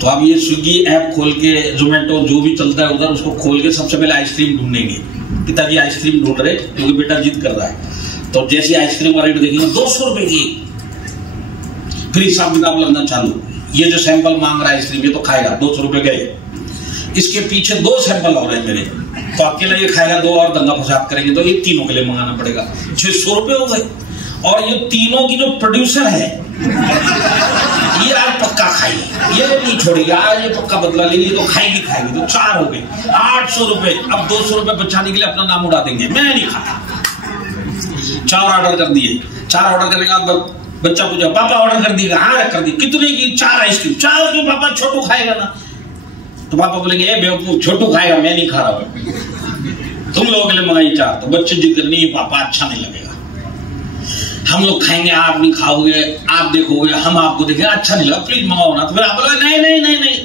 तो आप ये स्विगी ऐप खोल के, जोमेटो जो भी चलता है उधर, उसको खोल के सबसे पहले आइसक्रीम ढूंढेंगे, पिताजी आइसक्रीम ढूंढ रहे क्योंकि बेटा जिद कर रहा है। तो जैसे आइसक्रीम का रेट देखेंगे 200 रुपए की, फिर हिसाब किताब लगना चालू, ये जो सैंपल मांग रहा है आइसक्रीम ये तो खाएगा, 200 रुपए गए, इसके पीछे 2 सैंपल हो रहे हैं मेरे, तो अकेला ये खाएगा, 2 और दंगा फसाद करेंगे, तो ये तीनों के लिए मंगाना पड़ेगा, 600 रुपए हो गए। और ये तीनों की जो प्रोड्यूसर है ये आज पक्का खाएगी, ये नहीं छोड़ेगी, आज ये पक्का बदला लेगी, तो खाएगी, तो 4 हो गए, 800 रुपए। अब 200 रुपए बचाने के लिए अपना नाम उड़ा देंगे, मैं नहीं खाता। 4 ऑर्डर कर दिए, 4 ऑर्डर करने के बाद बच्चा पूछा पापा ऑर्डर कर दिएगा? हाँ कर दी। कितने की? 4 आइसक्रीम। 4 क्यों पापा? छोटू खाएगा ना। तो पापा बोलेंगे ए बेवकूफ, छोटू खाएगा, मैं नहीं खा रहा हूं, तुम लोगों के लिए मंगाई 4। तो बच्चे जिद कर नहीं पापा अच्छा नहीं लगेगा, हम लोग खाएंगे, आप नहीं खाओगे, आप देखोगे, हम आपको देखेंगे, अच्छा नहीं लगा, प्लीज मंगाओ ना। तो फिर आप बोला नहीं नहीं नहीं नहीं,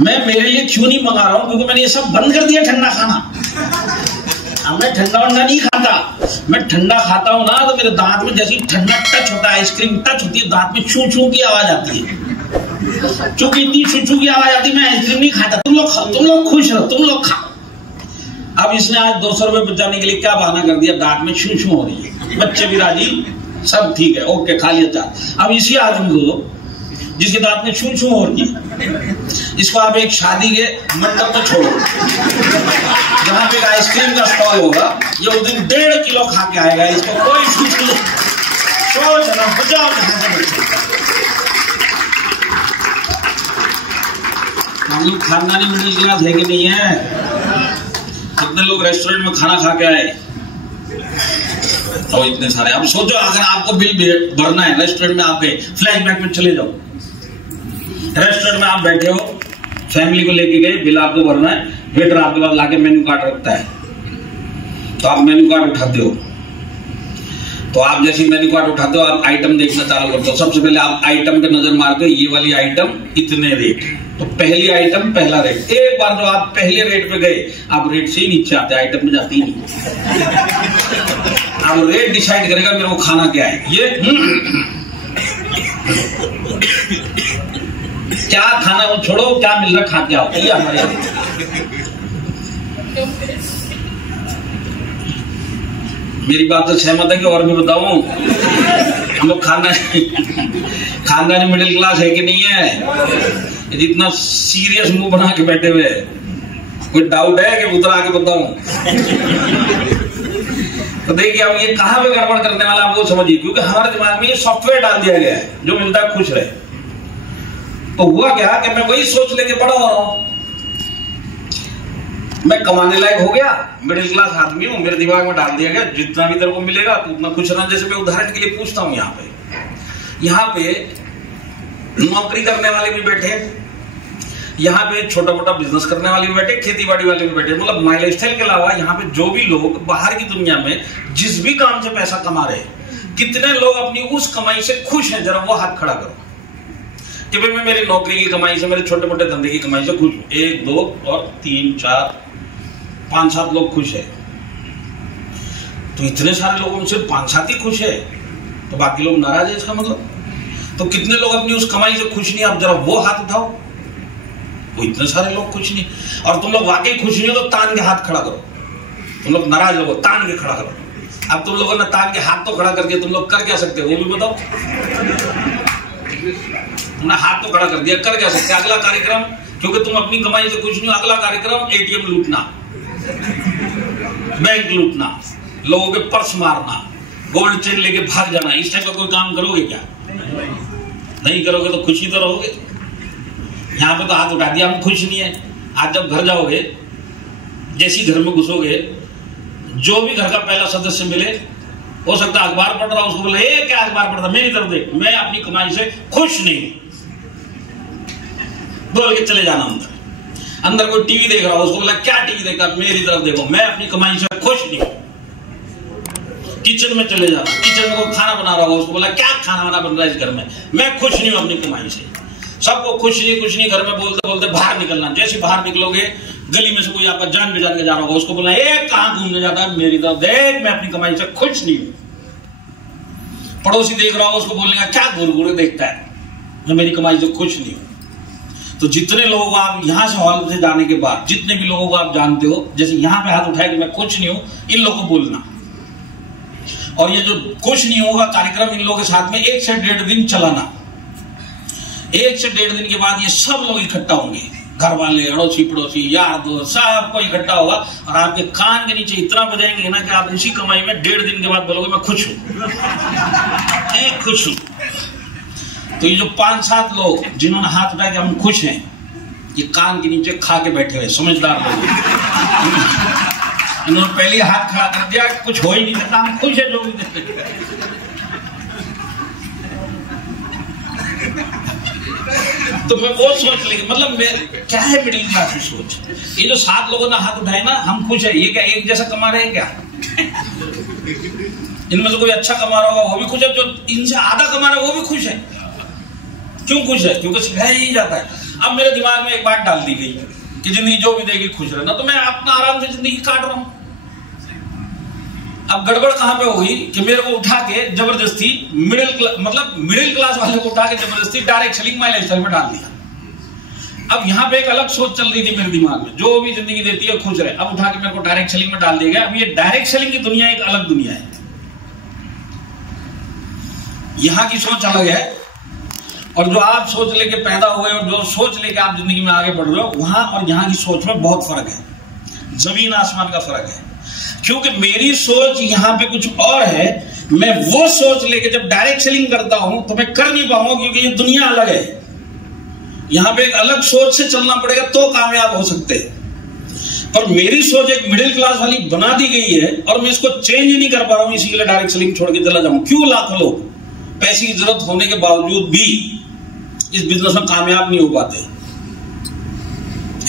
मैं मेरे लिए क्यों नहीं मंगा रहा हूं? क्योंकि मैंने ये सब बंद कर दिया ठंडा खाना। मैं ठंडा वंडा नहीं खाता, मैं ठंडा खाता हूं ना तो मेरे दांत में जैसे ठंडा टच होता है, आइसक्रीम टच होती है, दांत में छू छू की आवाज आती है, क्योंकि इतनी छू छू की आवाज आती है, मैं आइसक्रीम नहीं खाता। तुम लोग खाओ, तुम लोग खुश रहो, तुम लोग खाओ। अब इसने आज 200 रुपए बचाने के लिए क्या बहाना कर दिया? दांत में छू छू हो रही है, बच्चे भी राजी, सब ठीक है, ओके खा लिया था। अब इसी आदमी को जिसके दांत में छू छू हो रही है, इसको आप एक शादी के मंडप में छोड़ो जहां पे आइसक्रीम का स्टॉल होगा, ये उस दिन 1.5 किलो खा के आएगा, इसको कोई छू बचाओ। हम लोग खानदानी मिडिल क्लास है कि नहीं है? कितने लोग रेस्टोरेंट में खाना खा के आए? और इतने सारे, अब सोचो अगर आपको बिल भरना है रेस्टोरेंट में, आप गए फ्लैशबैक में चले जाओ, रेस्टोरेंट में आप बैठे हो, फैमिली को लेके गए, बिल आपको भरना है, वेटर आपके पास लाके मेन्यू कार्ड रखता है, तो आप मेन्यू कार्ड उठाते हो, तो आप जैसे मेन्यू कार्ड उठाते हो, आप आइटम देखना चालू करते हो। सबसे पहले आप आइटम पे नजर मारते हो, ये वाली आइटम इतने रेट, तो पहली आइटम पहला रेट। एक बार जो आप पहले रेट पे गए, आप रेट से ही नीचे आते, आइटम में जाती ही नहीं। अब रेट डिसाइड करेगा मेरे को खाना क्या है, ये क्या खाना वो छोड़ो, क्या मिल रहा खा के आओ, ये हमारे। मेरी बात तो सहमत है कि और भी बताऊं? हम लोग खानदानी मिडिल क्लास है कि नहीं है? जितना सीरियस मुंह बना के बैठे हुए, कोई डाउट है कि उधर आके बताऊं? तो देखिए अब ये कहां पे गड़बड़ करने वाला आप वो समझिए, क्योंकि हमारे दिमाग में ये सॉफ्टवेयर डाल दिया गया है, जो मिलता है खुश रहे। तो हुआ क्या कि मैं वही सोच लेके बड़ा हो रहा हूं, मैं कमाने लायक हो गया, मिडिल क्लास आदमी हूं, मेरे दिमाग में डाल दिया गया जितना भी तेरे को मिलेगा तो उतना खुश रहना। जैसे मैं उदाहरण के लिए पूछता हूं, यहाँ पे नौकरी करने वाले भी बैठे, यहाँ पे छोटा मोटा बिजनेस करने वाले भी बैठे, खेती बाड़ी वाले भी बैठे, मतलब माई लाइफ स्टाइल के अलावा यहाँ पे जो भी लोग बाहर की दुनिया में जिस भी काम से पैसा कमा रहे, कितने लोग अपनी उस कमाई से खुश हैं? जरा वो हाथ खड़ा करो कि भाई मैं मेरी नौकरी की कमाई से, मेरे छोटे मोटे धंधे की कमाई से खुश हूं। 1 2 और 3 4 5 7 लोग खुश है। तो इतने सारे लोगों में सिर्फ 5 7 ही खुश है, तो बाकी लोग नाराज है, इसका मतलब? तो कितने लोग अपनी उस कमाई से खुश नहीं? आप जरा वो हाथ उठाओ। तो इतने सारे लोग खुश नहीं, और तुम लोग वाकई खुश नहीं हो तो तान के हाथ खड़ा करो। तुम लोग नाराज लोग तान के खड़ा करो। अब तुम लोगों ने तान के हाथ तो खड़ा करके तुम लोग कर क्या सकते हो, वो भी बताओ। तुमने हाथ तो खड़ा कर दिया, कर क्या सकते? अगला कार्यक्रम, क्योंकि तुम अपनी कमाई से खुश नहीं हो, अगला कार्यक्रम एटीएम लूटना, बैंक लूटना, लोगों के पर्स मारना, गोल्ड चेन लेके भाग जाना, इस टाइप का कोई काम करोगे क्या? नहीं करोगे तो खुशी तो रहोगे। यहाँ पे तो हाथ उठा दिया, हम खुश नहीं है। आज जब घर जाओगे, जैसी घर में घुसोगे, जो भी घर का पहला सदस्य मिले, हो सकता है अखबार पढ़ रहा, उसको बोले ए क्या अखबार पढ़ रहा, मेरी तरफ देख, मैं अपनी कमाई से खुश नहीं हूं, बोल के चले जाना अंदर। अंदर कोई टीवी देख रहा हो, उसको बोला क्या टीवी देखा, मेरी तरफ देखो, मैं अपनी कमाई से खुश नहीं हूं। किचन में चले जाना, किचन में कोई खाना बना रहा हो, उसको बोला क्या खाना वाना बन रहा है इस घर में, मैं खुश नहीं हूं अपनी कमाई से। सबको खुश नहीं घर में बोलते बोलते बाहर निकलना। जैसे बाहर निकलोगे, गली में से कोई आपका जान पहचान के जा रहा होगा, उसको बोलना ए कहां घूमने जाता है, मेरी तरफ देख, मैं अपनी कमाई से खुश नहीं हूं। पड़ोसी देख रहा हो, उसको बोलेगा क्या घूर देखता है, मैं मेरी कमाई से खुश नहीं हूं। तो जितने लोगों को आप यहां से हॉल से जाने के बाद, जितने भी लोगों को आप जानते हो, जैसे यहां पे हाथ उठाए कि मैं खुश नहीं हूं, इन लोगों को बोलना। और ये जो खुश नहीं होगा कार्यक्रम, इन लोगों के साथ में 1 से 1.5 दिन चलाना। 1 से 1.5 दिन के बाद ये सब लोग इकट्ठा होंगे, घर वाले, अड़ोसी पड़ोसी, यार दोस्त, सबको इकट्ठा होगा, और आपके कान के नीचे इतना बजाएंगे ना कि आप उसी कमाई में 1.5 दिन के बाद बोलोगे मैं खुश हूं, खुश हूं। तो ये जो 5-7 लोग जिन्होंने हाथ उठाया कि हम खुश हैं, ये कान के नीचे खा के बैठे हुए समझदार लोग। इन्होंने पहले हाथ खड़ा कर दिया, कुछ हो ही नहीं सकता, हम खुश है जो भी देते। तो मैं वो सोच लेंगे, मतलब क्या है मिडिल क्लास की सोच। ये जो 7 लोगों ने हाथ उठाए ना, हम खुश है, ये क्या एक जैसा कमा रहे हैं क्या? इनमें से कोई अच्छा कमा रहा होगा वो भी खुश है, जो इनसे आधा कमा रहा है वो भी खुश है। क्यों खुश है? क्योंकि सिखाया ही जाता है। अब मेरे दिमाग में एक बात डाल दी गई कि जिंदगी जो भी देगी खुश रहना, तो मैं अपना आराम से जिंदगी काट रहा हूं। अब गड़बड़ कहां पे होगी कि मेरे को उठा के जबरदस्ती मिडिल क्लास वाले को उठा के जबरदस्ती डायरेक्ट सेलिंग माई लाइफस्टाइल में डाल दिया। अब यहां पे एक अलग सोच चल रही थी मेरे दिमाग में, जो भी जिंदगी देती है खुश रहे, अब उठा के मेरे को डायरेक्ट सेलिंग में डाल दिया गया। अब ये डायरेक्ट सेलिंग की दुनिया एक अलग दुनिया है, यहां की सोच अलग है, और जो आप सोच लेके पैदा हुए और जो सोच लेके आप जिंदगी में आगे बढ़ रहे हो, वहां और यहां की सोच में बहुत फर्क है, जमीन आसमान का फर्क है। क्योंकि मेरी सोच यहां पे कुछ और है, मैं वो सोच लेके जब डायरेक्ट सेलिंग करता हूं तो मैं कर नहीं पाऊंगा, क्योंकि ये दुनिया अलग है। यहां पे एक अलग सोच से चलना पड़ेगा तो कामयाब हो सकते हैं। और मेरी सोच एक मिडिल क्लास वाली बना दी गई है और मैं इसको चेंज ही नहीं कर पा रहा हूं, इसी के लिए डायरेक्ट सेलिंग छोड़ के चला जाऊं। क्यों लाखों लोग पैसे की जरूरत होने के बावजूद भी इस बिजनेस में कामयाब नहीं हो पाते।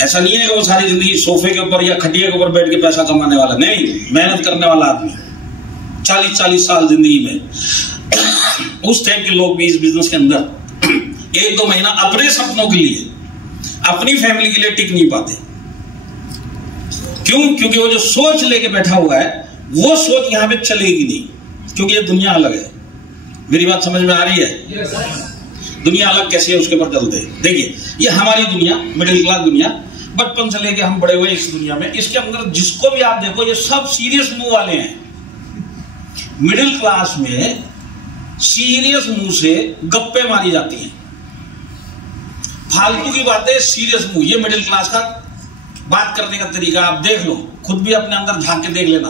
ऐसा नहीं है कि वो सारी जिंदगी सोफे के ऊपर या खटिया के ऊपर बैठ के पैसा कमाने वाला, नहीं, मेहनत करने वाला आदमी 40-40 साल जिंदगी में उस टाइप के लोग भी इस बिजनेस के अंदर 1-2 महीना अपने सपनों के लिए, अपनी फैमिली के लिए टिक नहीं पाते। क्यों? क्योंकि वो जो सोच लेके बैठा हुआ है वो सोच यहां पे चलेगी नहीं, क्योंकि ये दुनिया अलग है। मेरी बात समझ में आ रही है? दुनिया अलग कैसे है उसके ऊपर चलते हैं। देखिए, ये हमारी दुनिया, मिडिल क्लास दुनिया, बचपन से लेके हम बड़े हुए इस दुनिया में, इसके अंदर जिसको भी आप देखो ये सब सीरियस मुंह वाले हैं। मिडिल क्लास में सीरियस मुंह से गप्पे मारी जाती हैं, फालतू की बातें, सीरियस मुंह। ये मिडिल क्लास का बात करने का तरीका आप देख लो, खुद भी अपने अंदर झांक के देख लेना।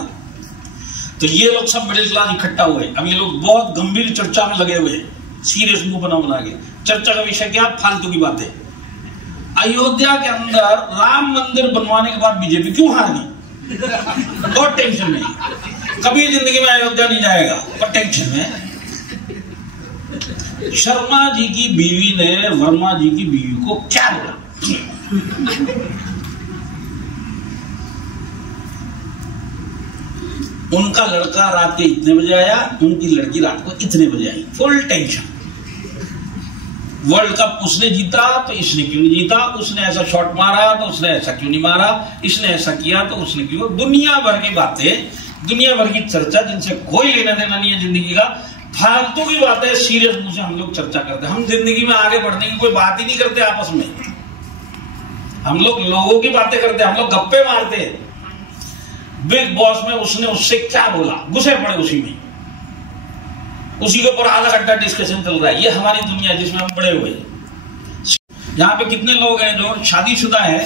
तो ये लोग सब मिडिल क्लास इकट्ठा हुए। अब ये लोग बहुत गंभीर चर्चा में लगे हुए, सीरियस मुंह बना के। चर्चा का विषय क्या? फालतू की बातें। अयोध्या के अंदर राम मंदिर बनवाने के बाद बीजेपी क्यों हार गई? बहुत टेंशन में, कभी जिंदगी में अयोध्या नहीं जाएगा, पर टेंशन में। शर्मा जी की बीवी ने वर्मा जी की बीवी को क्या बोला? उनका लड़का रात के इतने बजे आया, उनकी लड़की रात को इतने बजे आई। Full tension. वर्ल्ड कप उसने जीता तो इसने क्यों नहीं जीता, उसने ऐसा शॉट मारा तो उसने ऐसा क्यों नहीं मारा, इसने ऐसा किया तो उसने क्यों। दुनिया भर की बातें, दुनिया भर की चर्चा जिनसे कोई लेना देना नहीं है जिंदगी का, फालतू की बातें सीरियस मुंह से हम लोग चर्चा करते हैं। हम जिंदगी में आगे बढ़ने की कोई बात ही नहीं करते आपस में। हम लोग लोगों की बातें करते हैं, हम लोग गप्पे मारते हैं। बिग बॉस में उसने उससे क्या बोला, घुसे पड़े उसी में, उसी के ऊपर आधा घंटा डिस्कशन चल रहा है। ये हमारी दुनिया जिसमें हम बड़े हुए। यहाँ पे कितने लोग हैं जो शादीशुदा है?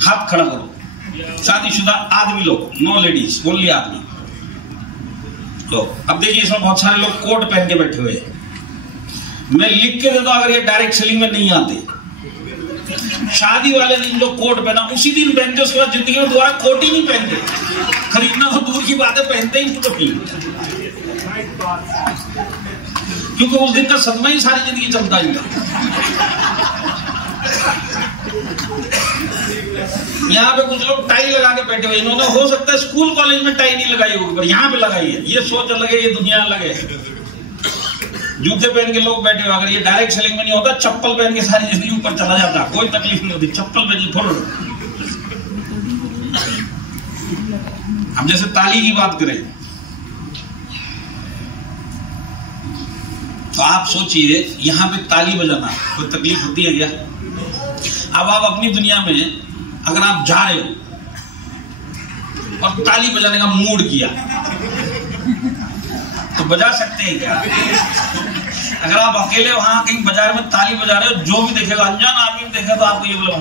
हाथ खड़ा करो। शादीशुदा आदमी लोग, नो लेडीज, ओनली आदमी लोग। अब देखिए, इसमें बहुत सारे लोग कोट पहन के बैठे हुए हैं। मैं लिख के देता हूं, अगर ये डायरेक्ट सेलिंग में नहीं आते। शादी वाले दिन जो कोट पहना उसी दिन पहनते, उसके बाद जिंदगी में दोबारा कोट ही नहीं पहनते। खरीदना तो दूर की बात है, पहनते ही तो नहीं, क्योंकि उस दिन का सदमा ही सारी जिंदगी चलता है। यहाँ पे कुछ लोग टाई लगा के बैठे हुए, इन्होंने हो सकता है स्कूल कॉलेज में टाई नहीं लगाई होगी, पर यहाँ पे लगाई है। ये सोच अलग है, ये दुनिया अलग है। जूते पहन के लोग बैठे हुए, अगर ये डायरेक्ट सेलिंग में नहीं होता, चप्पल पहन के सारी जिंदगी ऊपर चला जाता, कोई तकलीफ नहीं होती। चप्पल पहन के थोड़ा। हम जैसे ताली की बात करें तो आप सोचिए, यहां पे ताली बजाना कोई तकलीफ होती है क्या? अब आप अपनी दुनिया में अगर आप जा रहे हो और ताली बजाने का मूड किया तो बजा सकते हैं क्या? अगर आप अकेले वहां कहीं बाजार में ताली बजा रहे हो, जो भी देखेगा, अनजान आदमी देखेगा तो आपको ये बोला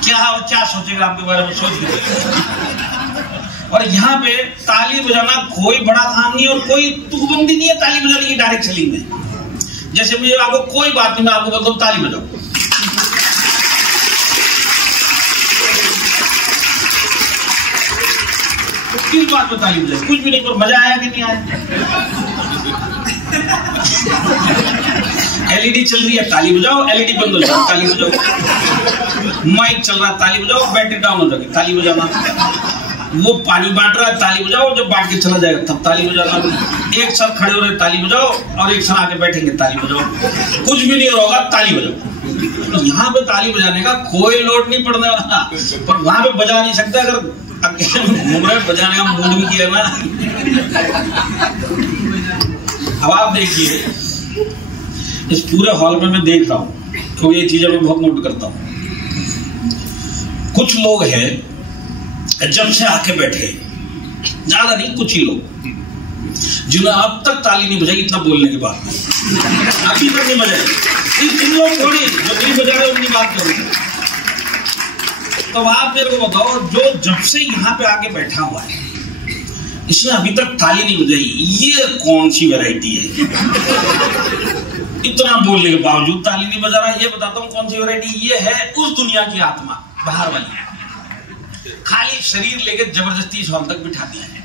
क्या, और क्या सोचेगा आपके बारे में, सोच लीजिए। और यहाँ पे ताली बजाना कोई बड़ा काम नहीं, और कोई तुकबंदी नहीं है ताली बजाने की डायरेक्ट सेलिंग में। जैसे मुझे आपको कोई बात नहीं, मैं आपको बोलता हूँ ताली बजाओ, तो किस बात में ताली बजाए? कुछ भी नहीं, पर मजा आया कि नहीं आया? एलईडी चल रही है, ताली बजाओ। एलईडी बंद हो जाए, ताली बजाओ। माइक चल रहा है, ताली बजाओ। बैटरी डाउन हो जाएगी, ताली बजाना। वो पानी बांट रहा है, ताली बजाओ। जब बांट के चला जाएगा तब ताली बजाना। एक साथ खड़े हो रहे, ताली बजाओ, और एक साथ आके बैठेंगे, ताली बजाओ। कुछ भी नहीं होगा, ताली बजाओ। यहाँ पे ताली बजाने का कोई लोड नहीं पड़ने वाला, पर वहां पे बजा नहीं सकता। अगर अकेले घूम रहे, बजाने का मूड भी किया ना। अब आप देखिए, इस पूरे हॉल में मैं देख रहा हूं, क्योंकि ये चीजें मैं बहुत नोट करता हूं। कुछ लोग हैं जब से आके बैठे, ज्यादा नहीं, कुछ ही लोग जिन्हें अब तक ताली नहीं बजाई, इतना बोलने के बाद अभी तक नहीं बजाई। इन लोग थोड़ी जो नहीं बजा रहे उनकी बात करूंगा। तो आप मेरे को बताओ, जो जब से यहाँ पे आके बैठा हुआ है, इसने अभी तक ताली नहीं बजाई, ये कौन सी वैरायटी है? इतना बोलने के बावजूद ताली नहीं बजा रहा। ये बताता हूँ कौन सी वैरायटी। ये है उस दुनिया की आत्मा बाहर वाली, खाली शरीर लेके जबरदस्ती इस हॉल तक बिठा दिया है।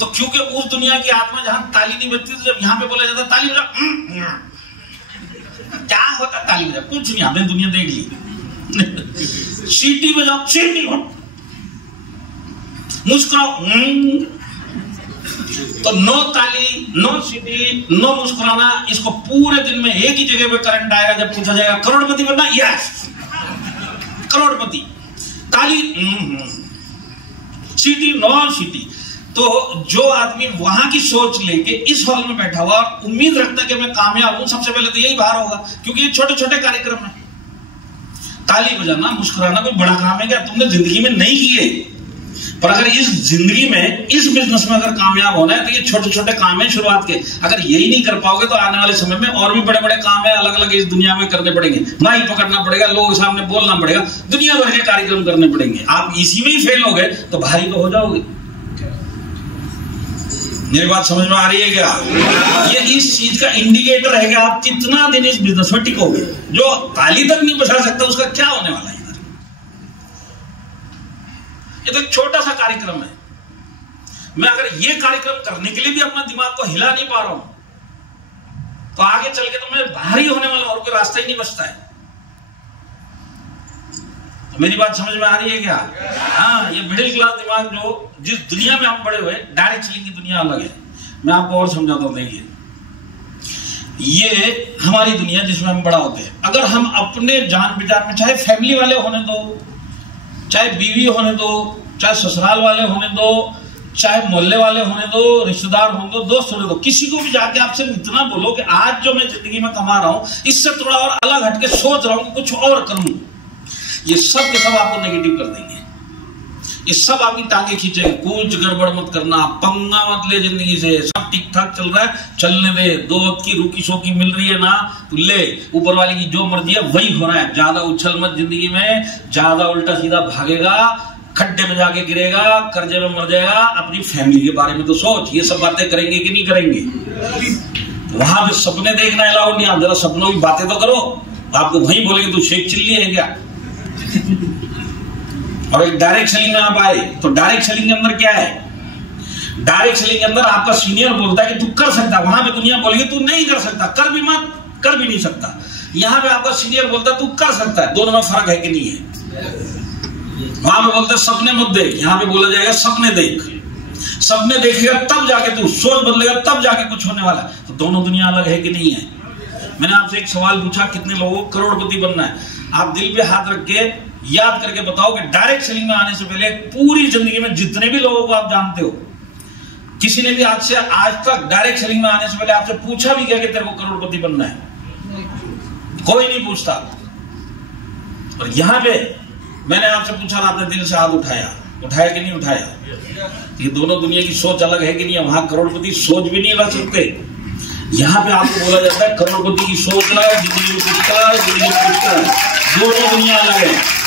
तो क्योंकि उस दुनिया की आत्मा जहां ताली नहीं बजती, तो जब यहां पे बोला जाता ताली बजा, क्या होता ताली बजा? कुछ नहीं, आपने दुनिया देख ली। सीटी बजाओ, सीटी हो, मुस्कुराओ, तो नो ताली, नो सीटी, नो मुस्कुराना। इसको पूरे दिन में एक ही जगह पे करंट आएगा जब पूछा जाएगा करोड़पति बनना, यस करोड़पति। ताली, सीटी, नो सीटी। तो जो आदमी वहां की सोच लेके इस हॉल में बैठा हुआ और उम्मीद रखता है कि मैं कामयाब हूं, सबसे पहले तो यही बाहर होगा, क्योंकि ये छोटे छोटे कार्यक्रम है। ताली बजाना, मुस्कुराना कोई बड़ा काम है क्या? तुमने जिंदगी में नहीं किए, पर अगर इस जिंदगी में, इस बिजनेस में अगर कामयाब होना है तो ये छोटे छोटे काम है शुरुआत के। अगर यही नहीं कर पाओगे तो आने वाले समय में और भी बड़े बड़े काम है अलग अलग इस दुनिया में करने पड़ेंगे। माइक पकड़ना पड़ेगा, लोगों के सामने बोलना पड़ेगा, दुनिया भर के कार्यक्रम करने पड़ेंगे। आप इसी में ही फेल हो गए तो भारी तो हो जाओगे। मेरी बात समझ में आ रही है क्या? ये इस चीज का इंडिकेटर है कि आप कितना दिन इस बिजनेस में टिकोगे। जो ताली तक नहीं बजा सकता उसका क्या होने वाला है? ये तो एक छोटा सा कार्यक्रम है। मैं अगर ये कार्यक्रम करने के लिए भी अपना दिमाग को हिला नहीं पा रहा हूं तो आगे चल के तो मैं भारी होने वाला, और कोई रास्ता ही नहीं बचता है। तो मेरी बात समझ में आ रही है क्या? हाँ, ये मिडिल क्लास दिमाग जो जिस दुनिया में हम बड़े हुए, डायरेक्ट सेलिंग की दुनिया अलग है। मैं आपको और समझाता हूं। देखिए, ये हमारी दुनिया जिसमें हम बड़ा होते हैं। अगर हम अपने जान पहचान में, चाहे फैमिली वाले होने दो, चाहे बीवी होने दो, चाहे ससुराल वाले होने दो, चाहे मोहल्ले वाले होने दो, रिश्तेदार होने दो, दोस्त होने दो, किसी को भी जाके आपसे इतना बोलो कि आज जो मैं जिंदगी में कमा रहा हूं इससे थोड़ा और अलग हटके सोच रहा हूं कि कुछ और करूं, ये सब के सब आपको नेगेटिव कर देंगे। ये सब आपकी टांगे खींचेंगे। कुछ गड़बड़ मत करना, पंगा मत ले जिंदगी से, सब ठीक ठाक चल रहा है, चलने दे। दो वक्त की रूकी शोकी मिल रही है ना, तो ले, ऊपर वाले की जो मर्जी है वही हो रहा है। ज्यादा उछल मत जिंदगी में, ज्यादा उल्टा सीधा भागेगा, खड्डे में जाके गिरेगा, कर्जे में मर जाएगा। अपनी फैमिली के बारे में तो सोच। ये सब बातें करेंगे कि नहीं करेंगे? वहां पे सपने देखना अलाउड नहीं। आप जरा सपनों की बातें तो करो। आपको वही बोलेंगे तू शेख चिल्ली है क्या? और एक डायरेक्ट सेलिंग में आप आए तो डायरेक्ट सेलिंग के अंदर क्या है? डायरेक्ट सेलिंग के अंदर आपका सीनियर बोलता है कि तू कर सकता है। वहां पे दुनिया बोलेगी तू नहीं कर सकता, कर भी मत, कर भी नहीं सकता। यहां पे आपका सीनियर बोलता है तू कर सकता है। दोनों में फर्क है कि नहीं है? वहां पे बोलते सपने मत देख, यहां पे बोला जाएगा सपने देख। सपने देखेगा तब जाके तू सोच बदलेगा, तब जाके कुछ होने वाला है। तो दोनों दुनिया अलग है कि नहीं है? मैंने आपसे एक सवाल पूछा, कितने लोगों को करोड़पति बनना है? आप दिल पे हाथ रख के याद करके बताओ कि डायरेक्ट सेलिंग में आने से पहले पूरी जिंदगी में जितने भी लोगों को आप जानते हो, किसी ने भी आज से आज तक डायरेक्ट सेलिंग में आने से पहले आपसे पूछा भी क्या कि तेरे को करोड़पति बनना है? कोई नहीं पूछता। और यहां पे मैंने आपसे पूछा और आपने दिल से हाथ उठाया कि नहीं उठाया? ये दोनों दुनिया की सोच अलग है कि नहीं? वहां करोड़पति सोच भी नहीं रख सकते। यहां पे आपको बोला जाता है करोड़पति की सोच रहा है, जिंदगी में कुछ कर, जिंदगी में कुछ कर। दोनों दुनिया अलग है।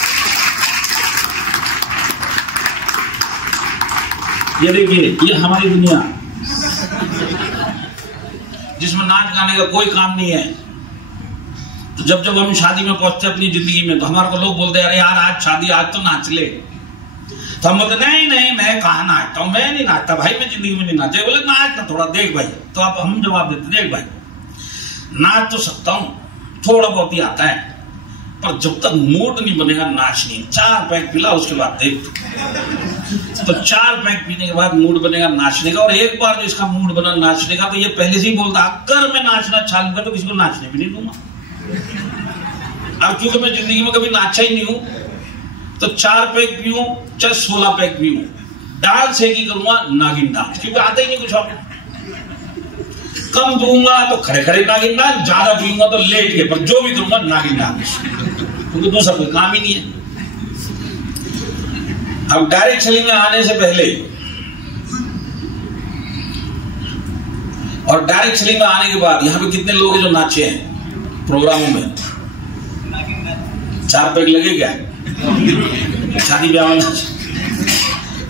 ये देखिए, ये हमारी दुनिया जिसमें नाच गाने का कोई काम नहीं है। तो जब जब हम शादी में पहुंचते अपनी जिंदगी में, तो हमारे को लोग बोलते हैं अरे यार आज शादी, आज तो नाच ले। तो हम बोलते नहीं नहीं, मैं कहाँ नाचता हूँ, मैं नहीं नाचता भाई, मैं जिंदगी में नहीं नाचता। बोले नाच ना थोड़ा देख भाई। तो आप हम जवाब देते देख भाई, नाच तो सकता हूँ, थोड़ा बहुत ही आता है, पर जब तक मूड नहीं बनेगा नाच नहीं। 4 पैक पिला उसके बाद देख। तो 4 पैक पीने के बाद मूड बनेगा नाचने का। और एक बार जो इसका मूड बना नाचने का, तो ये पहले से ही बोलता अगर मैं नाचना चालू कर तो किसी को नाचने भी नहीं दूंगा। अब क्योंकि मैं जिंदगी में कभी नाचा ही नहीं हूं, तो 4 पैक पीऊं चाहे 16 पैक पीऊं, डांस है कि करूंगा नागिन डांस, क्योंकि आता ही नहीं कुछ और। कम दूंगा तो खड़े खड़े नागिन डांस, ज्यादा पीऊंगा तो लेट के, पर जो भी करूंगा नागिन डांस, क्योंकि दूसरा कोई काम ही नहीं है। अब डायरेक्ट सेलिंग में आने से पहले और डायरेक्ट सेलिंग में आने के बाद यहां पे कितने लोग हैं जो नाचे हैं प्रोग्रामों में? 4 पैक लगे क्या शादी ब्याह में?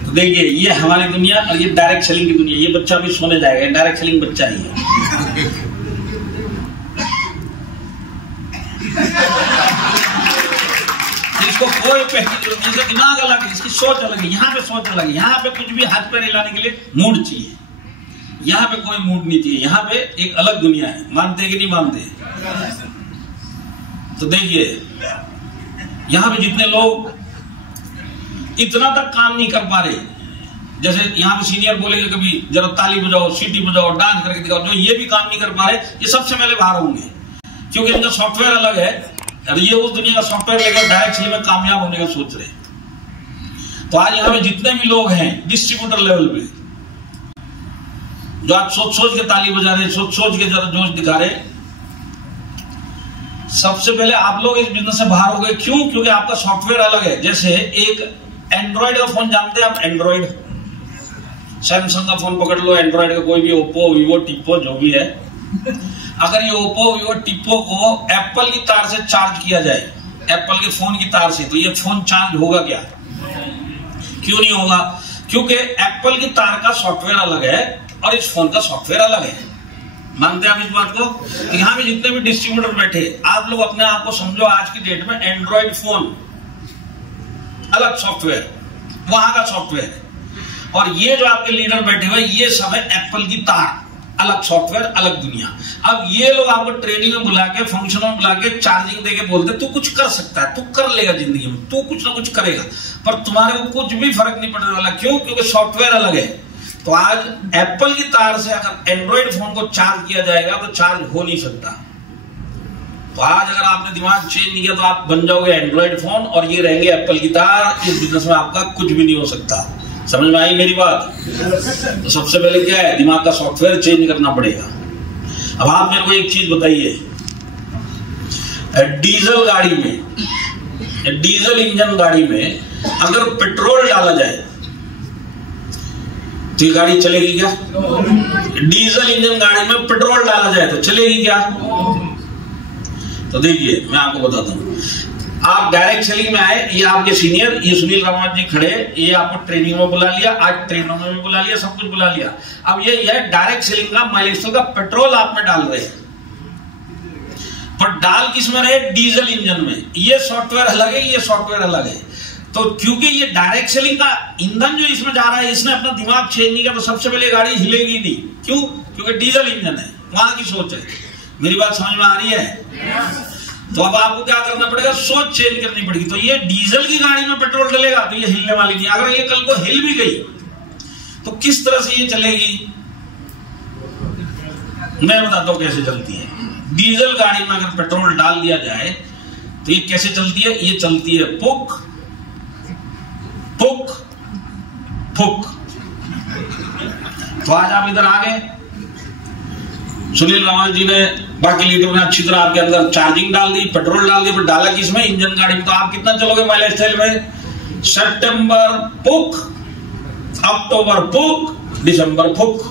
तो देखिए, ये हमारी दुनिया और ये डायरेक्ट सेलिंग की दुनिया। ये बच्चा भी सोने जाएगा, डायरेक्ट सेलिंग बच्चा ही है। इसको कोई पहली जरूरत नहीं, इसका दिमाग अलग है, इसकी सोच अलग है, यहाँ पे सोच अलग है। यहाँ पे कुछ भी हाथ पैर हिलाने के लिए मूड चाहिए, यहाँ पे कोई मूड नहीं चाहिए, यहाँ पे एक अलग दुनिया है। मानते कि नहीं मानते? तो देखिए यहाँ पे जितने लोग इतना तक काम नहीं कर पा रहे, जैसे यहाँ पे सीनियर बोलेंगे कभी जरा ताली बजाओ, सीटी बजाओ, डांस करके दिखाओ, जो ये भी काम नहीं कर पा रहे, ये सबसे पहले बाहर होंगे, क्योंकि इनका सॉफ्टवेयर अलग है और ये उस दुनिया का सॉफ्टवेयर लेकर डायरेक्टली में कामयाब होने का सोच रहे। तो आज यहाँ पे जितने भी लोग हैं डिस्ट्रीब्यूटर लेवल पे, जो आप सोच सोच के ताली बजा रहे, सोच सोच के जरा जोश दिखा रहे, सबसे पहले आप लोग इस बिजनेस से बाहर हो गए। क्यों? क्योंकि आपका सॉफ्टवेयर अलग है। जैसे एक एंड्रॉइड का फोन जानते हैं आप? एंड्रॉइड, सैमसंग का फोन पकड़ लो, एंड्रॉइड का कोई भी, ओप्पो, वीवो, टिप्पो, जो भी है, अगर ये ओप्पो, वीवो, टिप्पो को एप्पल की तार से चार्ज किया जाए, एप्पल के फोन की तार से, तो ये फोन चार्ज होगा क्या? क्यों नहीं होगा? क्योंकि एप्पल की तार का सॉफ्टवेयर अलग है और इस फोन का सॉफ्टवेयर अलग है। मानते हैं आप इस बात को? यहाँ पे जितने भी डिस्ट्रीब्यूटर बैठे, आप लोग अपने आप को समझो आज की डेट में एंड्रॉइड फोन अलग सॉफ्टवेयर, वहां का सॉफ्टवेयर है, और ये जो आपके लीडर बैठे हुए ये सब है एप्पल की तार, अलग सॉफ्टवेयर, अलग दुनिया। अब ये लोग आपको ट्रेनिंग में बुला के, फंक्शन में बुला के, चार्जिंग देके बोलते तू कुछ कर सकता है, तू कर लेगा जिंदगी में, तू कुछ ना कुछ करेगा, पर तुम्हारे को कुछ भी फर्क नहीं पड़ने वाला। क्यों? क्योंकि सॉफ्टवेयर अलग है। तो आज एप्पल की तार से अगर एंड्रॉइड फोन को चार्ज किया जाएगा तो चार्ज हो नहीं सकता। तो आज अगर आपने दिमाग चेंज नहीं किया तो आप बन जाओगे एंड्रॉइड फोन और ये रहेंगे एप्पल की तार। इस बिजनेस में आपका कुछ भी नहीं हो सकता। समझ में आई मेरी बात? तो सबसे पहले क्या है, दिमाग का सॉफ्टवेयर चेंज करना पड़ेगा। अब आप मेरे को एक चीज बताइए, डीजल गाड़ी में, डीजल इंजन गाड़ी में अगर पेट्रोल डाला जाए तो ये गाड़ी चलेगी क्या? डीजल इंजन गाड़ी में पेट्रोल डाला जाए तो चलेगी क्या? तो देखिए मैं आपको बताता हूं, आप डायरेक्ट सेलिंग में आए, ये आपके सीनियर, ये सुनील रामावत जी खड़े, ये आपको ट्रेनिंग में बुला लिया, आज ट्रेनों में भी बुला लिया, सब कुछ बुला लिया। अब ये डायरेक्ट सेलिंग का माइलेज का पेट्रोल आप में डाल रहे हैं, पर डाल किस में रहे? डीजल इंजन में। ये सॉफ्टवेयर अलग है, ये सॉफ्टवेयर अलग है। तो क्योंकि ये डायरेक्ट सेलिंग का ईंधन जो इसमें जा रहा है, इसने अपना दिमाग चेंज नहीं किया, तो सबसे पहले गाड़ी हिलेगी नहीं। क्यों? क्योंकि डीजल इंजन है, वहां की सोच है। मेरी बात समझ में आ रही है? तो अब आपको क्या करना पड़ेगा? सोच चेंज करनी पड़ेगी। तो ये डीजल की गाड़ी में पेट्रोल डलेगा तो ये हिलने वाली नहीं। अगर ये कल को हिल भी गई तो किस तरह से ये चलेगी? मैं बताता हूं कैसे चलती है। डीजल गाड़ी में अगर पेट्रोल डाल दिया जाए तो ये कैसे चलती है? ये चलती है पुक पुक फुक। तो आज आप इधर आ गए, सुनील रामावत जी ने, बाकी लीडर ने अच्छी तरह आपके अंदर चार्जिंग डाल दी, पेट्रोल डाल दी, पर डाला किसमें? इंजन गाड़ी में। तो आप कितना चलोगे माइलेज स्टाइल में? सितंबर पुक, अक्टूबर पुक, दिसंबर फुक।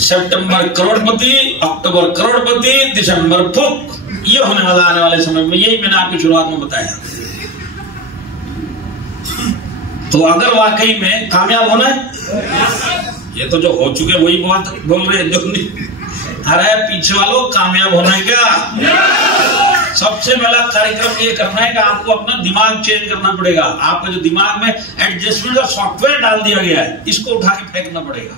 सितंबर करोड़पति, अक्टूबर करोड़पति, दिसंबर फुक। ये होने वाला आने वाले समय में, यही मैंने आपकी शुरुआत में बताया। तो अगर वाकई में कामयाब होना है, ये तो जो हो चुके वही बात बोल रहे हैं, जो नहीं। अरे पीछे वालों, कामयाब होना है क्या? सबसे पहला कार्यक्रम ये करना है कि आपको अपना दिमाग चेंज करना पड़ेगा। आपका जो दिमाग में एडजस्टमेंट का सॉफ्टवेयर डाल दिया गया है, इसको उठा के फेंकना पड़ेगा।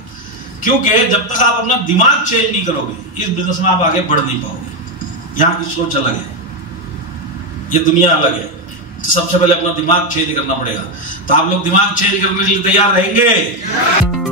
क्योंकि जब तक आप अपना दिमाग चेंज नहीं करोगे, इस बिजनेस में आप आगे बढ़ नहीं पाओगे। यहाँ की सोच अलग है, ये दुनिया अलग है। तो सबसे पहले अपना दिमाग चेंज करना पड़ेगा। तो आप लोग दिमाग चेंज करने के लिए तैयार रहेंगे?